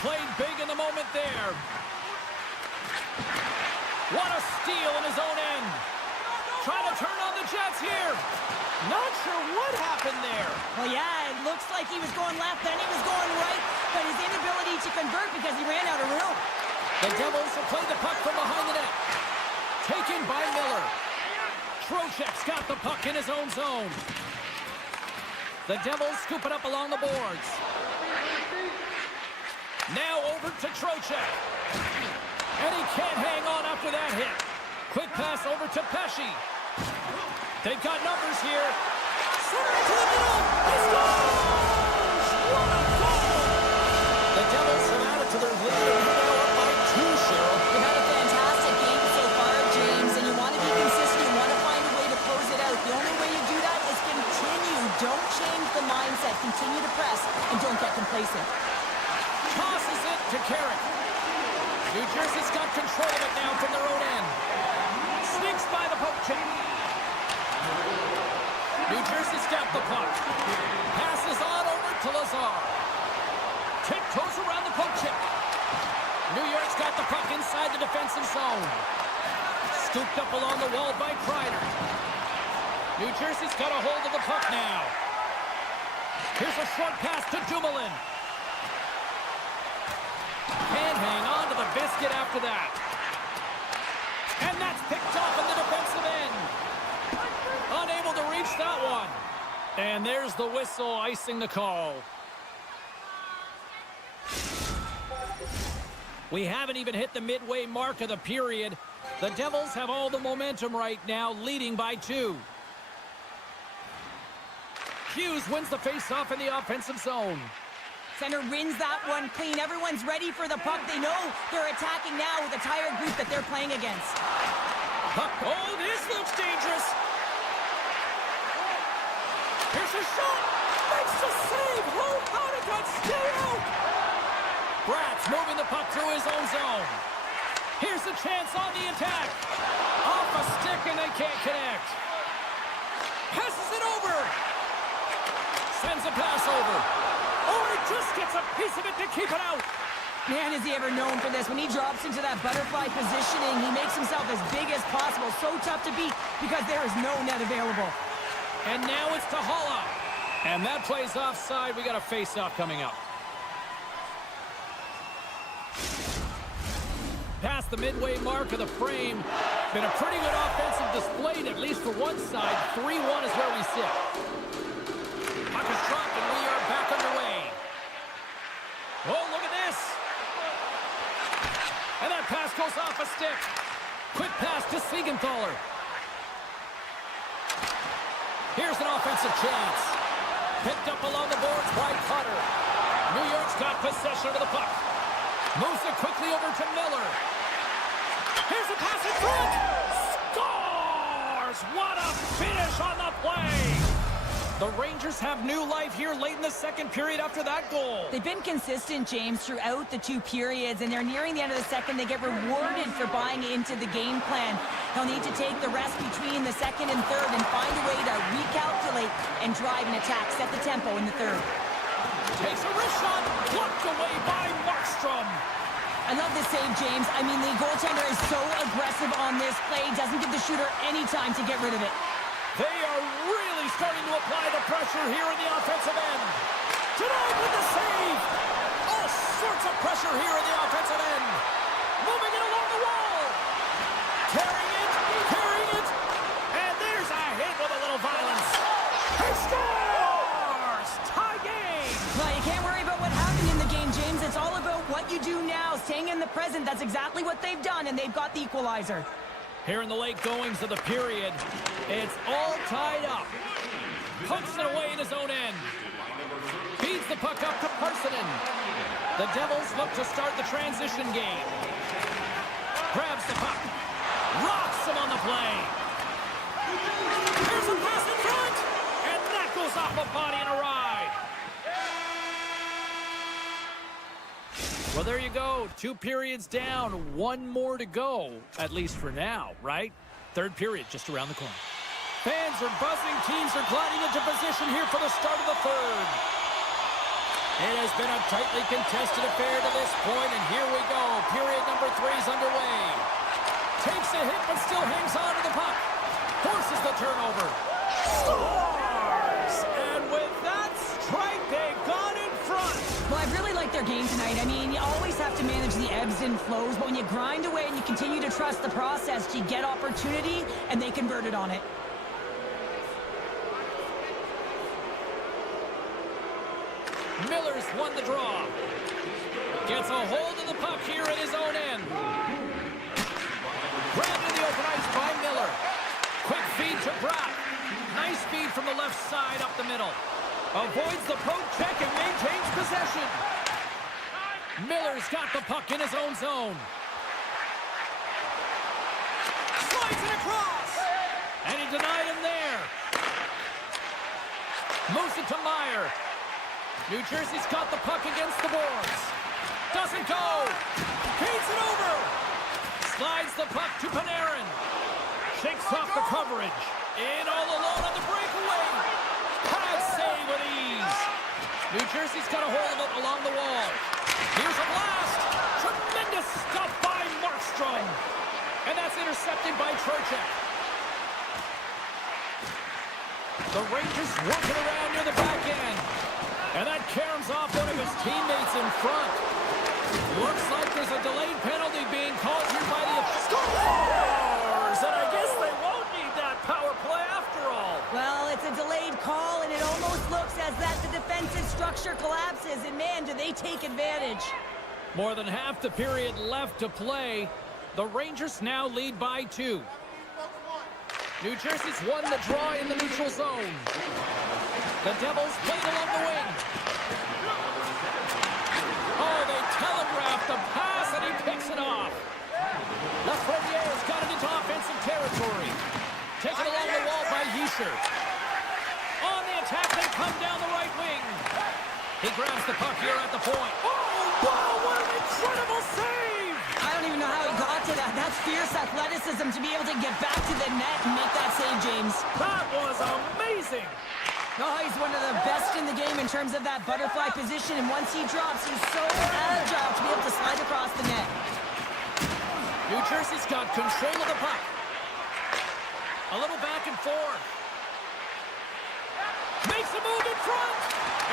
Played big in the moment there. What a steal in his own end. Trying to turn on the Jets here. Not sure what happened there. Well, yeah, it looks like he was going left, then he was going right, but his inability to convert because he ran out of room. The Devils have played the puck from behind the net. Taken by Miller. Trocheck's got the puck in his own zone. The Devils scoop it up along the boards. Now over to Trocheck. And he can't hang on after that hit. Quick pass over to Pesce. They've got numbers here. Center into the middle. He scores! What a goal! The Devils have added to their lead and are now up by 2, Cheryl. They've had a fantastic game so far, James, and you want to be consistent. You want to find a way to close it out. The only way you do that is continue. Don't change the mindset. Continue to press and don't get complacent. Tosses it to Carrick. New Jersey's got control of it now from their own end. Sneaks by the poke check. New Jersey's got the puck. Passes on over to Lazar. Tiptoes around the poke check. New York's got the puck inside the defensive zone. Scooped up along the wall by Kreider. New Jersey's got a hold of the puck now. Here's a short pass to Dumoulin. Can't hang on to the biscuit after that. And that's picked off in the defensive end. Unable to reach that one. And there's the whistle icing the call. We haven't even hit the midway mark of the period. The Devils have all the momentum right now, leading by 2. Hughes wins the faceoff in the offensive zone. Center wins that one clean. Everyone's ready for the puck. They know they're attacking now with a tired group that they're playing against. Puck. Oh, this looks dangerous. Here's a shot. Makes the save. How did that stay out? Bratz moving the puck through his own zone. Here's a chance on the attack. Off a stick and they can't connect. Passes it over. Sends a pass over. Oh, he just gets a piece of it to keep it out. Man, is he ever known for this. When he drops into that butterfly positioning, he makes himself as big as possible. So tough to beat because there is no net available. And now it's to Haula. And that plays offside. We got a face-off coming up. Past the midway mark of the frame. Been a pretty good offensive display, at least for one side. 3-1 is where we sit. Puck is dropped, and we are back underway. Oh, look at this. And that pass goes off a stick. Quick pass to Siegenthaler. Here's an offensive chance. Picked up along the boards by Cutter. New York's got possession of the puck. Moves it quickly over to Miller. Here's the pass in front. Scores! What a finish on the play. The Rangers have new life here late in the second period after that goal. They've been consistent, James, throughout the two periods, and they're nearing the end of the second. They get rewarded for buying into the game plan. They'll need to take the rest between the second and third and find a way to recalculate and drive an attack, set the tempo in the third. Takes a wrist shot, blocked away by Markstrom. I love this save, James. I mean, the goaltender is so aggressive on this play, doesn't give the shooter any time to get rid of it. They are really starting to apply the pressure here in the offensive end. Tonight with the save. All sorts of pressure here in the offensive end. Moving it along the wall. Carrying it, and there's a hit with a little violence. He scores! Tie game! Well, you can't worry about what happened in the game, James. It's all about what you do now, staying in the present. That's exactly what they've done, and they've got the equalizer. Here in the late goings of the period, it's all tied up. Punches it away in his own end. Feeds the puck up to Parsonen. The Devils look to start the transition game. Grabs the puck. Rocks him on the play. Here's a pass in front. And that goes off a body and a ride. Well, there you go. 2 periods down. 1 more to go, at least for now, right? Third period just around the corner. Fans are buzzing. Teams are gliding into position here for the start of the third. It has been a tightly contested affair to this point, and here we go. Period number 3 is underway. Takes a hit, but still hangs on to the puck. Forces the turnover. Scores! And with that strike, they've gone in front. Well, I really like their game tonight. I mean, you always have to manage the ebbs and flows, but when you grind away and you continue to trust the process, you get opportunity, and they converted on it. Miller's won the draw. Gets a hold of the puck here at his own end. Grabbed in the open ice by Miller. Quick feed to Brock. Nice feed from the left side up the middle. Avoids the poke check and maintains possession. Miller's got the puck in his own zone. Slides it across. And he denied him there. Moves it to Meyer. New Jersey's got the puck against the boards. Doesn't go. Feeds it over. Slides the puck to Panarin. Shakes off the coverage. In all alone on the breakaway. Pad save with ease. New Jersey's got a hold of it along the wall. Here's a blast. Tremendous stuff by Markstrom. And that's intercepted by Trocheck. The Rangers working around near the back end. And that caroms off one of his teammates in front. Looks like there's a delayed penalty being called here by the Scores! And I guess they won't need that power play after all. Well, it's a delayed call, and it almost looks as that the defensive structure collapses, and man, do they take advantage. More than half the period left to play. The Rangers now lead by 2. New Jersey's won the draw in the neutral zone. The Devils played along the wing. Oh, they telegraphed the pass, and he picks it off. Lafreniere's got it into offensive territory. Taken along the wall by Hischier. On the attack, they come down the right wing. He grabs the puck here at the point. Oh, wow, what an incredible save! I don't even know how he got to that. That's fierce athleticism to be able to get back to the net and make that save, James. That was amazing! Oh, he's one of the best in the game in terms of that butterfly position, and once he drops, he's so agile to be able to slide across the net. New Jersey's got control of the puck. A little back and forth. Makes a move in front,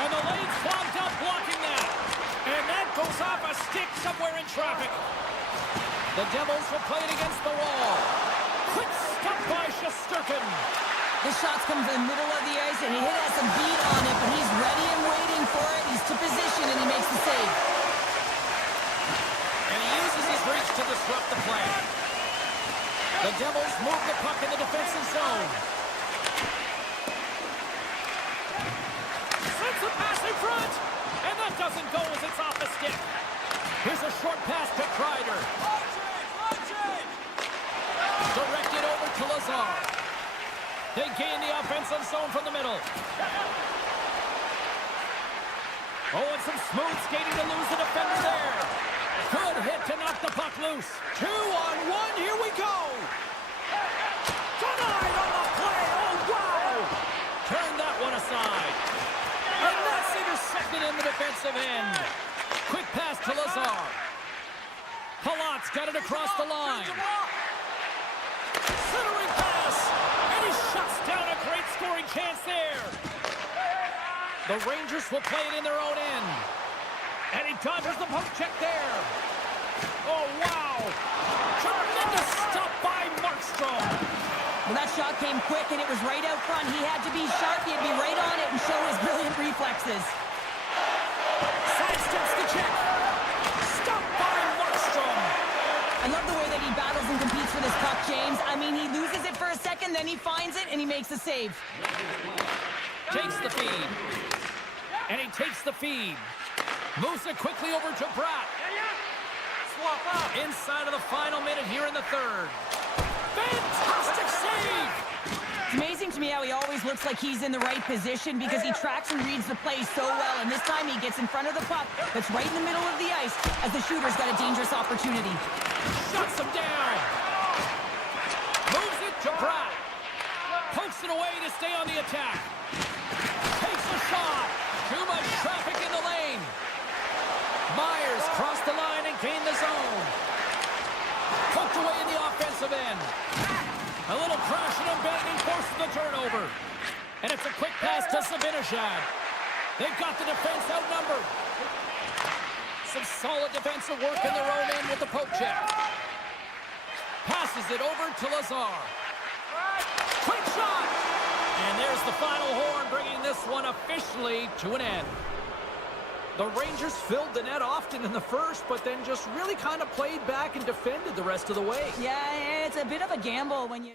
and the lane's clogged up blocking that. And that goes off a stick somewhere in traffic. The Devils will play it against the wall. Quick stop by Shesterkin. The shots come to the middle of the ice, and he has some beat on it, but he's ready and waiting for it. He's to position, and he makes the save. And he uses his reach to disrupt the play. The Devils move the puck in the defensive zone. Sends a pass in front, and that doesn't go as it's off the stick. Here's a short pass to Kreider. Directed over to Lazar. They gain the offensive zone from the middle. Oh, and some smooth skating to lose the defender there. Good hit to knock the puck loose. 2-on-1, here we go. Denied on the play, oh wow. Turn that one aside. And that's intercepted in the defensive end. Quick pass to Lazar. Palat's got it across the line. Centering pass. And he shuts down a great scoring chance there. The Rangers will play it in their own end. And he dodges the poke check there. Oh, wow. Tremendous stop by Markstrom. Well, that shot came quick, and it was right out front. He had to be sharp. He had to be right on it and show his brilliant reflexes. Sidesteps the check. Stop by Markstrom. I love the way that he battles and competes for this puck, James. I mean, he loses it for a second, then he finds it, and he makes the save. Takes the feed. And he takes the feed. Moves it quickly over to Bratt. Swap up. Inside of the final minute here in the third. Fantastic save! It's amazing to me how he always looks like he's in the right position because he tracks and reads the play so well, and this time he gets in front of the puck that's right in the middle of the ice as the shooter's got a dangerous opportunity. Shuts him down. Moves it to Bratt. Pokes it away to stay on the attack. Takes a shot. Too much traffic in the lane. Myers crossed the line and gained the zone. Poked away in the offensive end. A little crashing and banging forces the turnover. And it's a quick pass to Zibanejad. They've got the defense outnumbered. Some solid defensive work in their own end with the poke check. Passes it over to Lazar. Quick shot! And there's the final horn, bringing this one officially to an end. The Rangers filled the net often in the first, but then just really kind of played back and defended the rest of the way. Yeah, it's a bit of a gamble when you...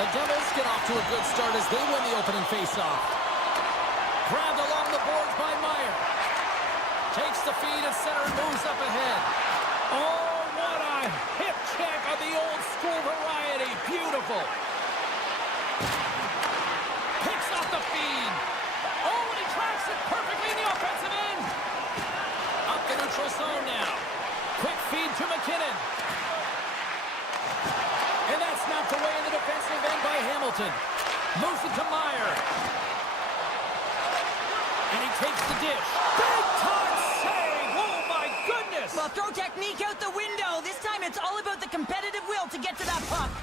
The Devils get off to a good start as they win the opening faceoff. Grabbed along the boards by Meyer. Takes the feed at center and moves up ahead. Oh, what a hip check of the old school variety. Beautiful. Picks off the feed. Oh, and he tracks it perfectly in the offensive end. Up the neutral zone now. Quick feed to McKinnon. And that's knocked away in the defensive end by Hamilton. Moves it to Meyer. And he takes the dish. Big time save! Oh, my goodness! Well, throw technique out the window. This time it's all about the competitive will to get to that puck.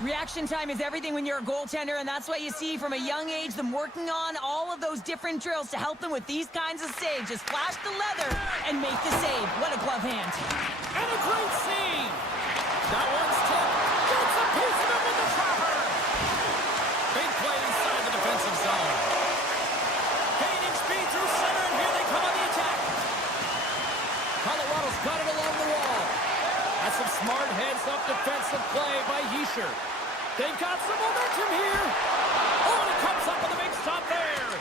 Reaction time is everything when you're a goaltender, and that's why you see from a young age them working on all of those different drills to help them with these kinds of saves. Just flash the leather and make the save. What a glove hand. And a great save! That one's tipped. Gets a piece of it with the trapper! Big play inside the defensive zone. Gaining speed through center, and here they come on the attack. Colorado's got it along the wall. That's some smart heads-up defensive play by Hischier. They've got some momentum here. Oh, and it comes up with a big stop there.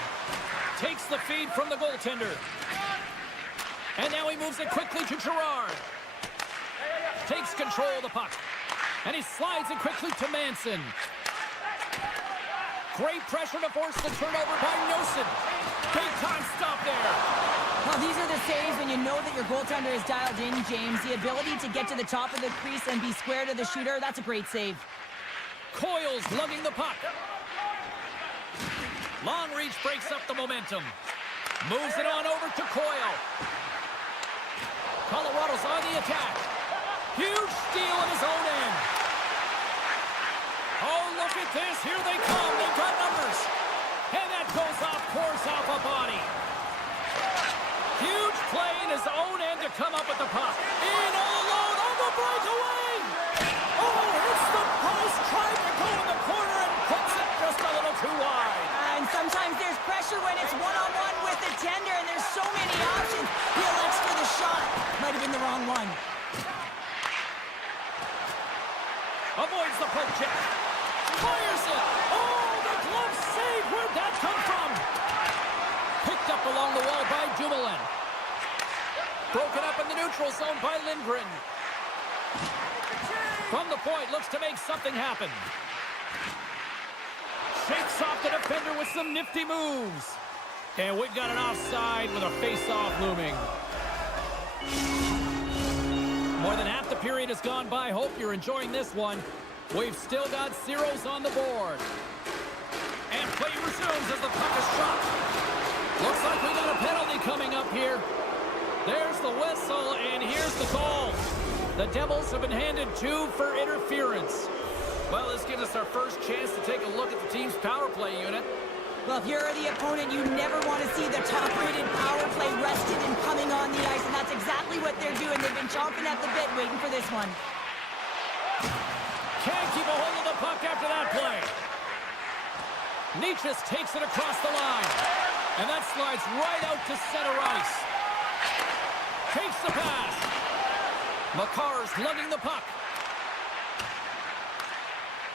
Takes the feed from the goaltender. And now he moves it quickly to Girard. Takes control of the puck. And he slides it quickly to Manson. Great pressure to force the turnover by Nosen. Big time stop there. Well, these are the saves when you know that your goaltender is dialed in, James. The ability to get to the top of the crease and be square to the shooter, that's a great save. Coyle's lugging the puck. Long reach breaks up the momentum. Moves it on over to Coyle. Colorado's on the attack. Huge steal at his own end. Oh, look at this. Here they come. They've got numbers. And that goes off, course off a body. Huge play in his own end to come up with the puck. In all alone on the breakaway. Oh, hits the post, trying to go in the corner and puts it just a little too wide. And sometimes there's pressure when it's one-on-one with the tender, and there's so many options. He elects for the shot. Might have been the wrong one. Avoids the poke check. Fires it. Oh, the glove save. Where'd that come from? Picked up along the wall by Dumoulin. Broken up in the neutral zone by Lindgren. From the point, looks to make something happen. Shakes off the defender with some nifty moves. And we've got an offside with a face-off looming. More than half the period has gone by. Hope you're enjoying this one. We've still got zeros on the board. And play resumes as the puck is dropped. Looks like we got a penalty coming up here. There's the whistle, and here's the goal. The Devils have been handed 2 for interference. Well, this gives us our first chance to take a look at the team's power play unit. Well, if you're the opponent, you never want to see the top-rated power play rested and coming on the ice, and that's exactly what they're doing. They've been chomping at the bit waiting for this one. Can't keep a hold of the puck after that play. Nietzsche takes it across the line. And that slides right out to center ice. Takes the pass. Makar's lugging the puck.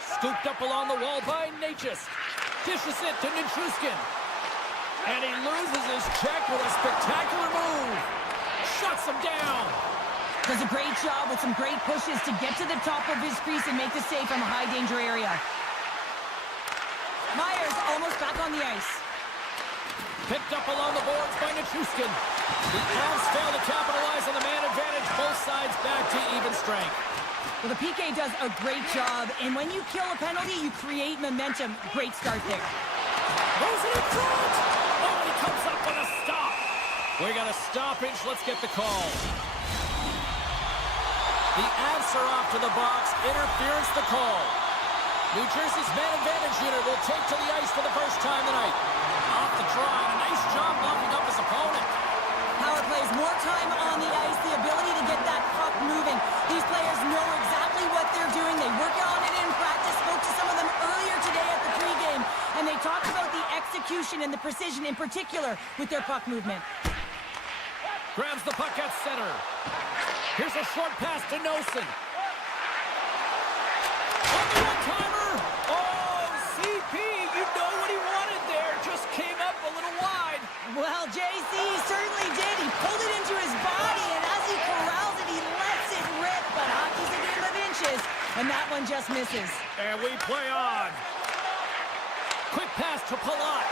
Scooped up along the wall by Natchez. Dishes it to Nichushkin. And he loses his check with a spectacular move. Shuts him down. Does a great job with some great pushes to get to the top of his crease and make the save from a high-danger area. Myers almost back on the ice. Picked up along the boards by Nichushkin. The Avs fail to capitalize on the man advantage. Both sides back to even strength. Well, the PK does a great job, and when you kill a penalty, you create momentum. Great start there. Goes it in front! Oh, he comes up with a stop. We got a stoppage. Let's get the call. The Avs are off to the box. Interference the call. New Jersey's man advantage unit will take to the ice for the first time tonight. Off the draw, and a nice job locking up his opponent. Power plays, more time on the ice, the ability to get that puck moving. These players know exactly what they're doing. They work on it in practice. Spoke to some of them earlier today at the pregame, and they talked about the execution and the precision in particular with their puck movement. Grabs the puck at center. Here's a short pass to Nosen. On the one-timer! Oh, to Palat.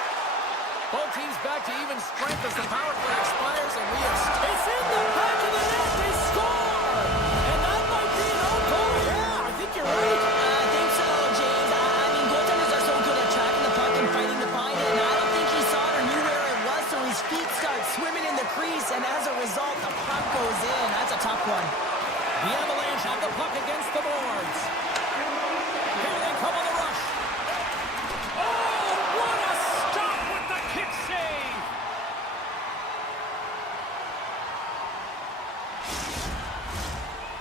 Both teams back to even strength as the power play expires, and we have... It's in the back of the net. They score! And that might be an own goal. Yeah, I think you're right. I think so, James. I mean, goaltenders are so good at tracking the puck and fighting to find it, and I don't think he saw it or knew where it was, so his feet start swimming in the crease, and as a result, the puck goes in. That's a tough one. The Avalanche have the puck against the boards. Here they come on the rush. Oh, what a stop with the kick save!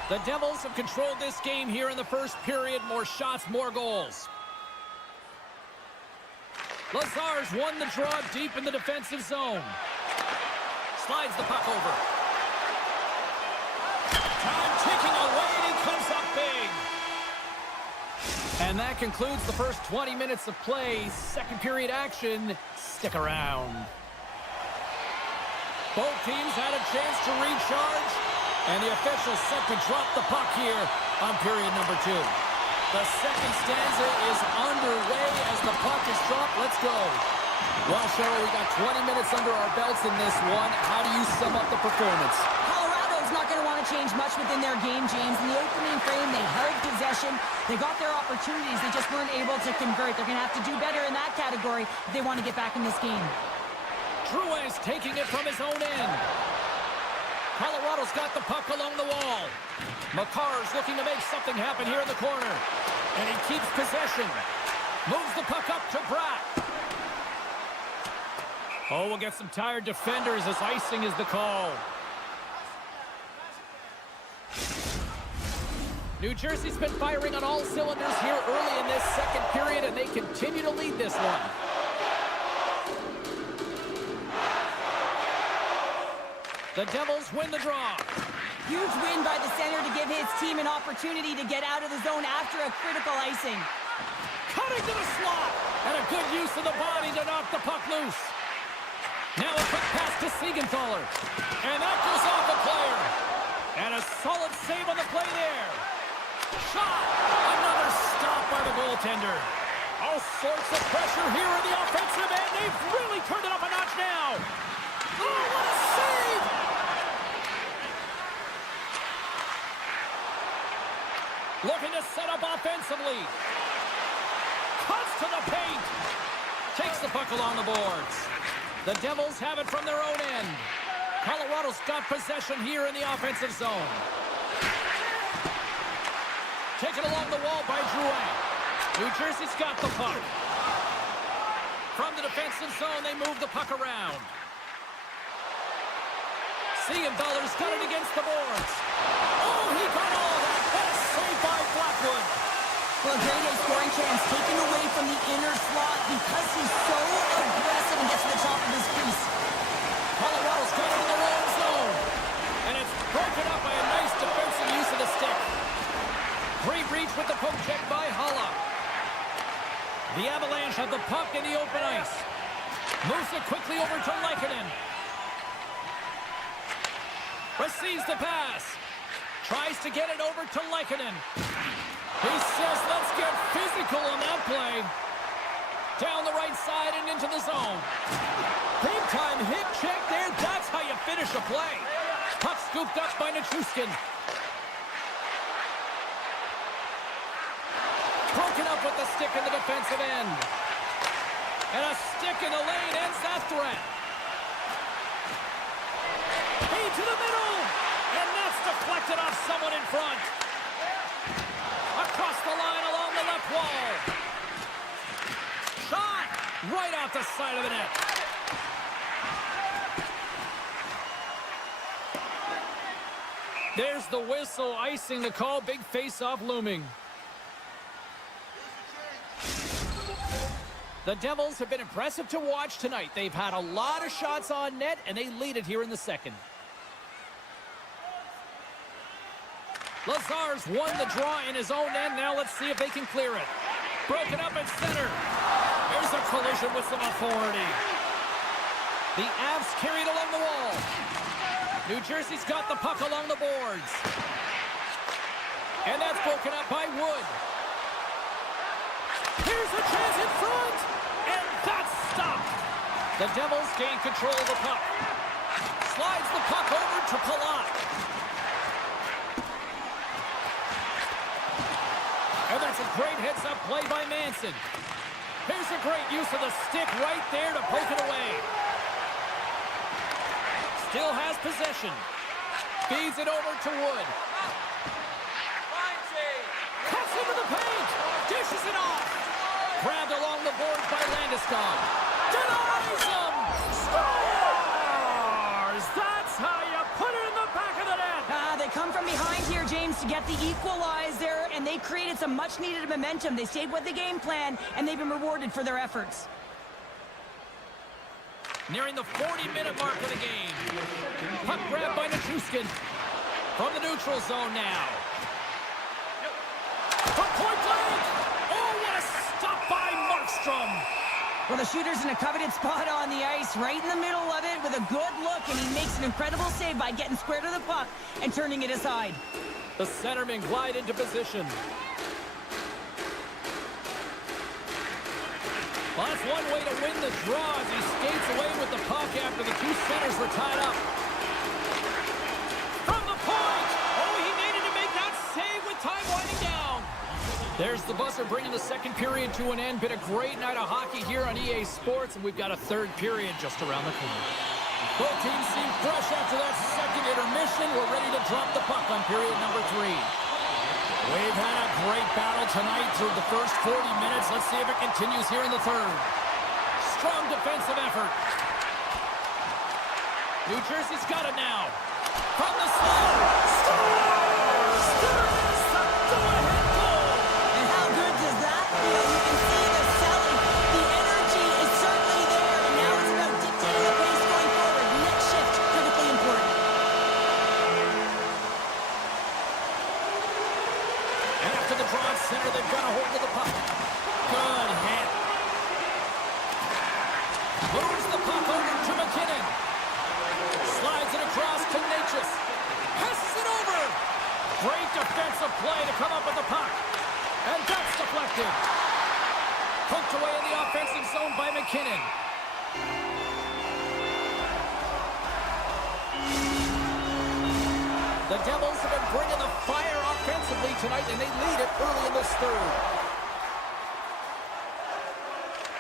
The Devils have controlled this game here in the first period. More shots, more goals. Lazar's won the draw deep in the defensive zone. Slides the puck over. Time ticking away, and he comes up big. And that concludes the first 20 minutes of play. Second period action. Stick around. Both teams had a chance to recharge, and the officials set to drop the puck here on period number 2. The second stanza is underway as the puck is dropped. Let's go. Well, Cheryl, we got 20 minutes under our belts in this one. How do you sum up the performance? Colorado's not going to want to change much within their game, James. In the opening frame, they held possession. They got their opportunities. They just weren't able to convert. They're going to have to do better in that category if they want to get back in this game. Drouin is taking it from his own end. Colorado's got the puck along the wall. Makar's looking to make something happen here in the corner. And he keeps possession. Moves the puck up to Bratt. Oh, we'll get some tired defenders as icing is the call. New Jersey's been firing on all cylinders here early in this second period, and they continue to lead this one. The Devils win the draw. Huge win by the center to give his team an opportunity to get out of the zone after a critical icing. Cutting to the slot. And a good use of the body to knock the puck loose. Now a quick pass to Siegenthaler. And that goes off a player. And a solid save on the play there. Shot. Another stop by the goaltender. All sorts of pressure here in the offensive end. They've really turned it up a notch now. Oh, what a save! Looking to set up offensively. Cuts to the paint. Takes the puck along the boards. The Devils have it from their own end. Colorado's got possession here in the offensive zone. Taken along the wall by Drouin. New Jersey's got the puck. From the defensive zone, they move the puck around. Siegenthaler's got it against the boards. Oh, he got all that. What a save by Blackwood. Well, a great A scoring chance taken away from the inner slot because he's so aggressive and gets to the top of his crease. Colorado's got it in the wrong zone. And it's broken up by a nice defensive use of the stick. Great reach with the poke check by Haula. The Avalanche have the puck in the open ice. Moves it quickly over to Lehkonen. Receives the pass. Tries to get it over to Lehkonen. He says, let's get physical on that play. Down the right side and into the zone. Big time hit check there. That's how you finish a play. Puck scooped up by Nichushkin. Broken up with the stick in the defensive end. And a stick in the lane ends that threat. Feed to the middle. And that's deflected off someone in front. Across the line along the left wall. Shot right off the side of the net. There's the whistle, icing the call. Big face-off looming. The Devils have been impressive to watch tonight. They've had a lot of shots on net, and they lead it here in the second. Lazar's won the draw in his own end. Now let's see if they can clear it. Broken up at center. There's a collision with some authority. The Avs carried along the wall. New Jersey's got the puck along the boards. And that's broken up by Wood. Here's a chance in front. And that's The Devils gain control of the puck. Slides the puck over to Palat. And that's a great heads-up play by Manson. Here's a great use of the stick right there to poke it away. Still has possession. Feeds it over to Wood. Cuts into the paint. Dishes it off. Grabbed along the boards by Landeskog. Denies him. Scores! That's how you put it in the back of the net. They come from behind here, James, to get the equalizer, and they created some much-needed momentum. They stayed with the game plan, and they've been rewarded for their efforts. Nearing the 40-minute mark of the game. Puck grabbed by Nichushkin. From the neutral zone now. From point blank! Oh, what a stop by Markstrom! Well, the shooter's in a coveted spot on the ice, right in the middle of it with a good look, and he makes an incredible save by getting square to the puck and turning it aside. The centerman glide into position. Well, that's one way to win the draw as he skates away with the puck after the two centers were tied up. From the point! Oh, he needed to make that save with time winding down. There's the buzzer bringing the second period to an end. Been a great night of hockey here on EA Sports, and we've got a third period just around the corner. Both teams seem fresh after that second intermission. We're ready to drop the puck on period number 3. We've had a great battle tonight through the first 40 minutes. Let's see if it continues here in the third. Strong defensive effort. New Jersey's got it now. From the slot. Scores! There is the go-ahead goal! And how good does that feel? You can see the selling. The energy is certainly there, and now it's about dictating the pace going forward. Next shift, critically important. After the draw at center, they've got a hold of the puck. Good hit. Moves the puck over to McKinnon. Slides it across to Natchez. Passes it over. Great defensive play to come up with the puck. And that's deflected. Poked away in the offensive zone by McKinnon. The Devils have been bringing the fire offensively tonight, and they lead it early in this third.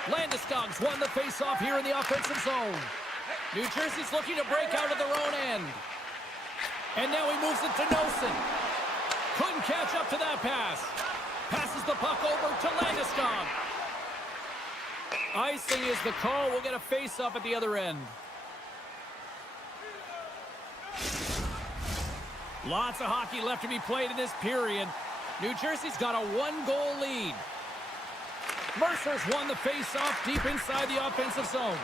Landeskog's won the face-off here in the offensive zone. New Jersey's looking to break out of their own end. And now he moves it to Nosen. Couldn't catch up to that pass. Passes the puck over to Landeskog. Icing is the call. We'll get a face-off at the other end. Lots of hockey left to be played in this period. New Jersey's got a one-goal lead. Mercer's won the face-off deep inside the offensive zone.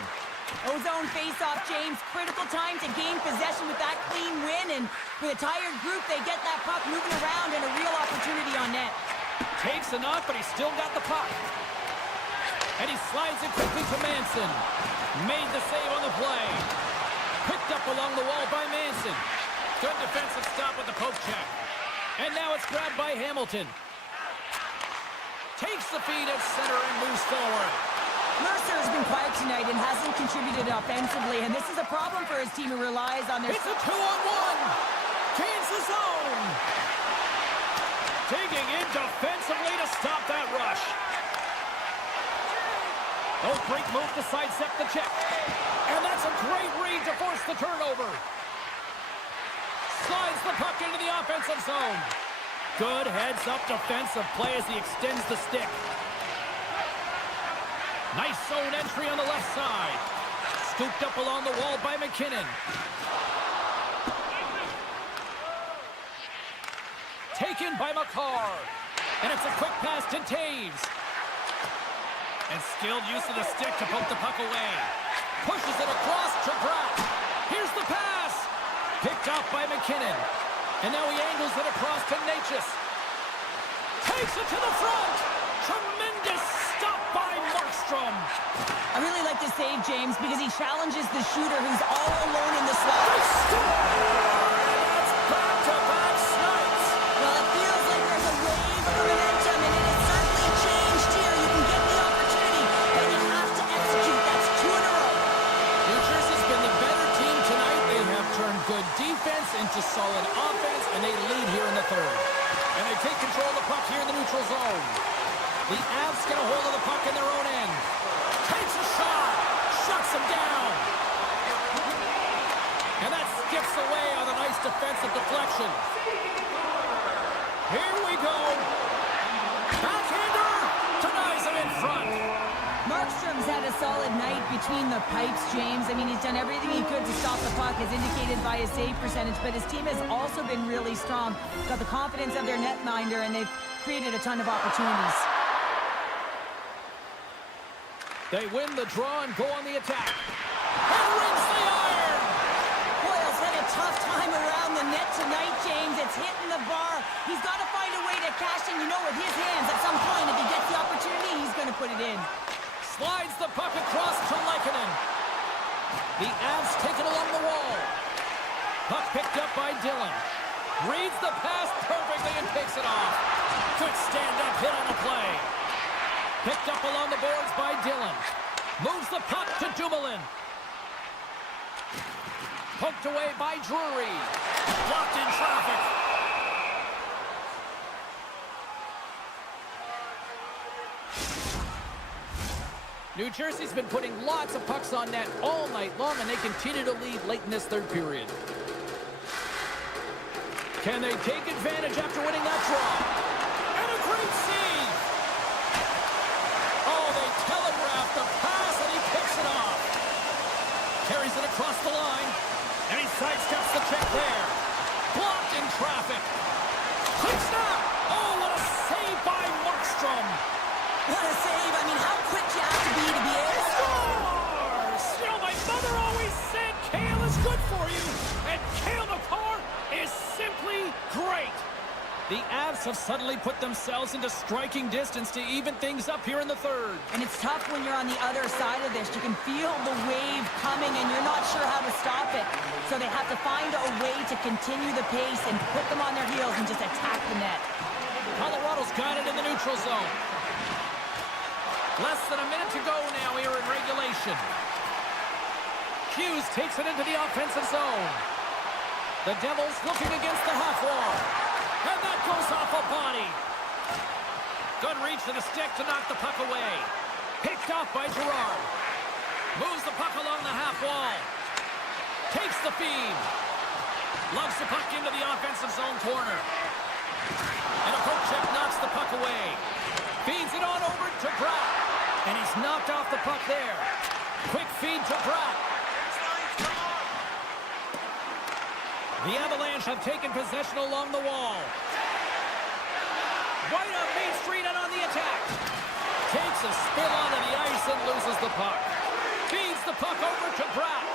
Ozone face-off, James. Critical time to gain possession with that clean win, and with a tired group, they get that puck moving around and a real opportunity on net. Takes enough, but he's still got the puck. And he slides it quickly to Manson. Made the save on the play. Picked up along the wall by Manson. Good defensive stop with the poke check. And now it's grabbed by Hamilton. Takes the feed at center and moves forward. Mercer has been quiet tonight and hasn't contributed offensively, and this is a problem for his team who relies on their... It's a 2-on-1. Gains the zone. Digging in defensively to stop that rush. Oh, great move to sidestep the check. And that's a great read to force the turnover. Slides the puck into the offensive zone. Good heads-up defensive play as he extends the stick. Nice zone entry on the left side. Scooped up along the wall by McKinnon. Taken by McCarr. And it's a quick pass to Taves. And skilled use of the stick to poke the puck away. Pushes it across to Pratt. Here's the pass. Picked off by McKinnon. And now he angles it across to Natchez. Takes it to the front. Tremendous stop by Markstrom. I really like this save, James, because he challenges the shooter who's all alone in the slot. They score! And that's back-to-back snipes. Well, it feels like there's a wave of momentum, and it has certainly changed here. You can get the opportunity, but you have to execute. That's 2 in a row. front. Markstrom's had a solid night between the pipes, James. I mean, he's done everything he could to stop the puck, as indicated by his save percentage, but his team has also been really strong. Got the confidence of their netminder, and they've created a ton of opportunities. They win the draw and go on the attack. And rings the iron! Boyle's had a tough time around the net tonight, James. It's hitting the bar. He's got to find a way to cash in, with his hands. At some point, if he gets the opportunity, he's going to put it in. Slides the puck across to Lekkinen. The Avs take it along the wall. Puck picked up by Dillon. Reads the pass perfectly and takes it off. Good stand-up hit on the play. Picked up along the boards by Dillon. Moves the puck to Dumoulin. Poked away by Drury. Blocked in traffic. New Jersey's been putting lots of pucks on net all night long, and they continue to lead late in this third period. Can they take advantage after winning that draw? And a great save! Oh, they telegraph the pass, and he picks it off. Carries it across the line, and he sidesteps the check there. Blocked in traffic. Quick snap! Oh, what a save by Markstrom! What a save. I mean, how quick you have to be able to Scores! My mother always said kale is good for you, and Cale Makar is simply great. The Avs have suddenly put themselves into striking distance to even things up here in the third. And it's tough when you're on the other side of this. You can feel the wave coming, and you're not sure how to stop it. So they have to find a way to continue the pace and put them on their heels and just attack the net. Colorado's got it in the neutral zone. Less than a minute to go now here in regulation. Hughes takes it into the offensive zone. The Devils looking against the half wall. And that goes off a body. Good reach to the stick to knock the puck away. Picked off by Girard. Moves the puck along the half wall. Takes the feed. Loves the puck into the offensive zone corner. And a poke check knocks the puck away. Feeds it on over to Pratt. And he's knocked off the puck there. Quick feed to Pratt. The Avalanche have taken possession along the wall. Right up Main Street and on the attack. Takes a spin onto the ice and loses the puck. Feeds the puck over to Pratt.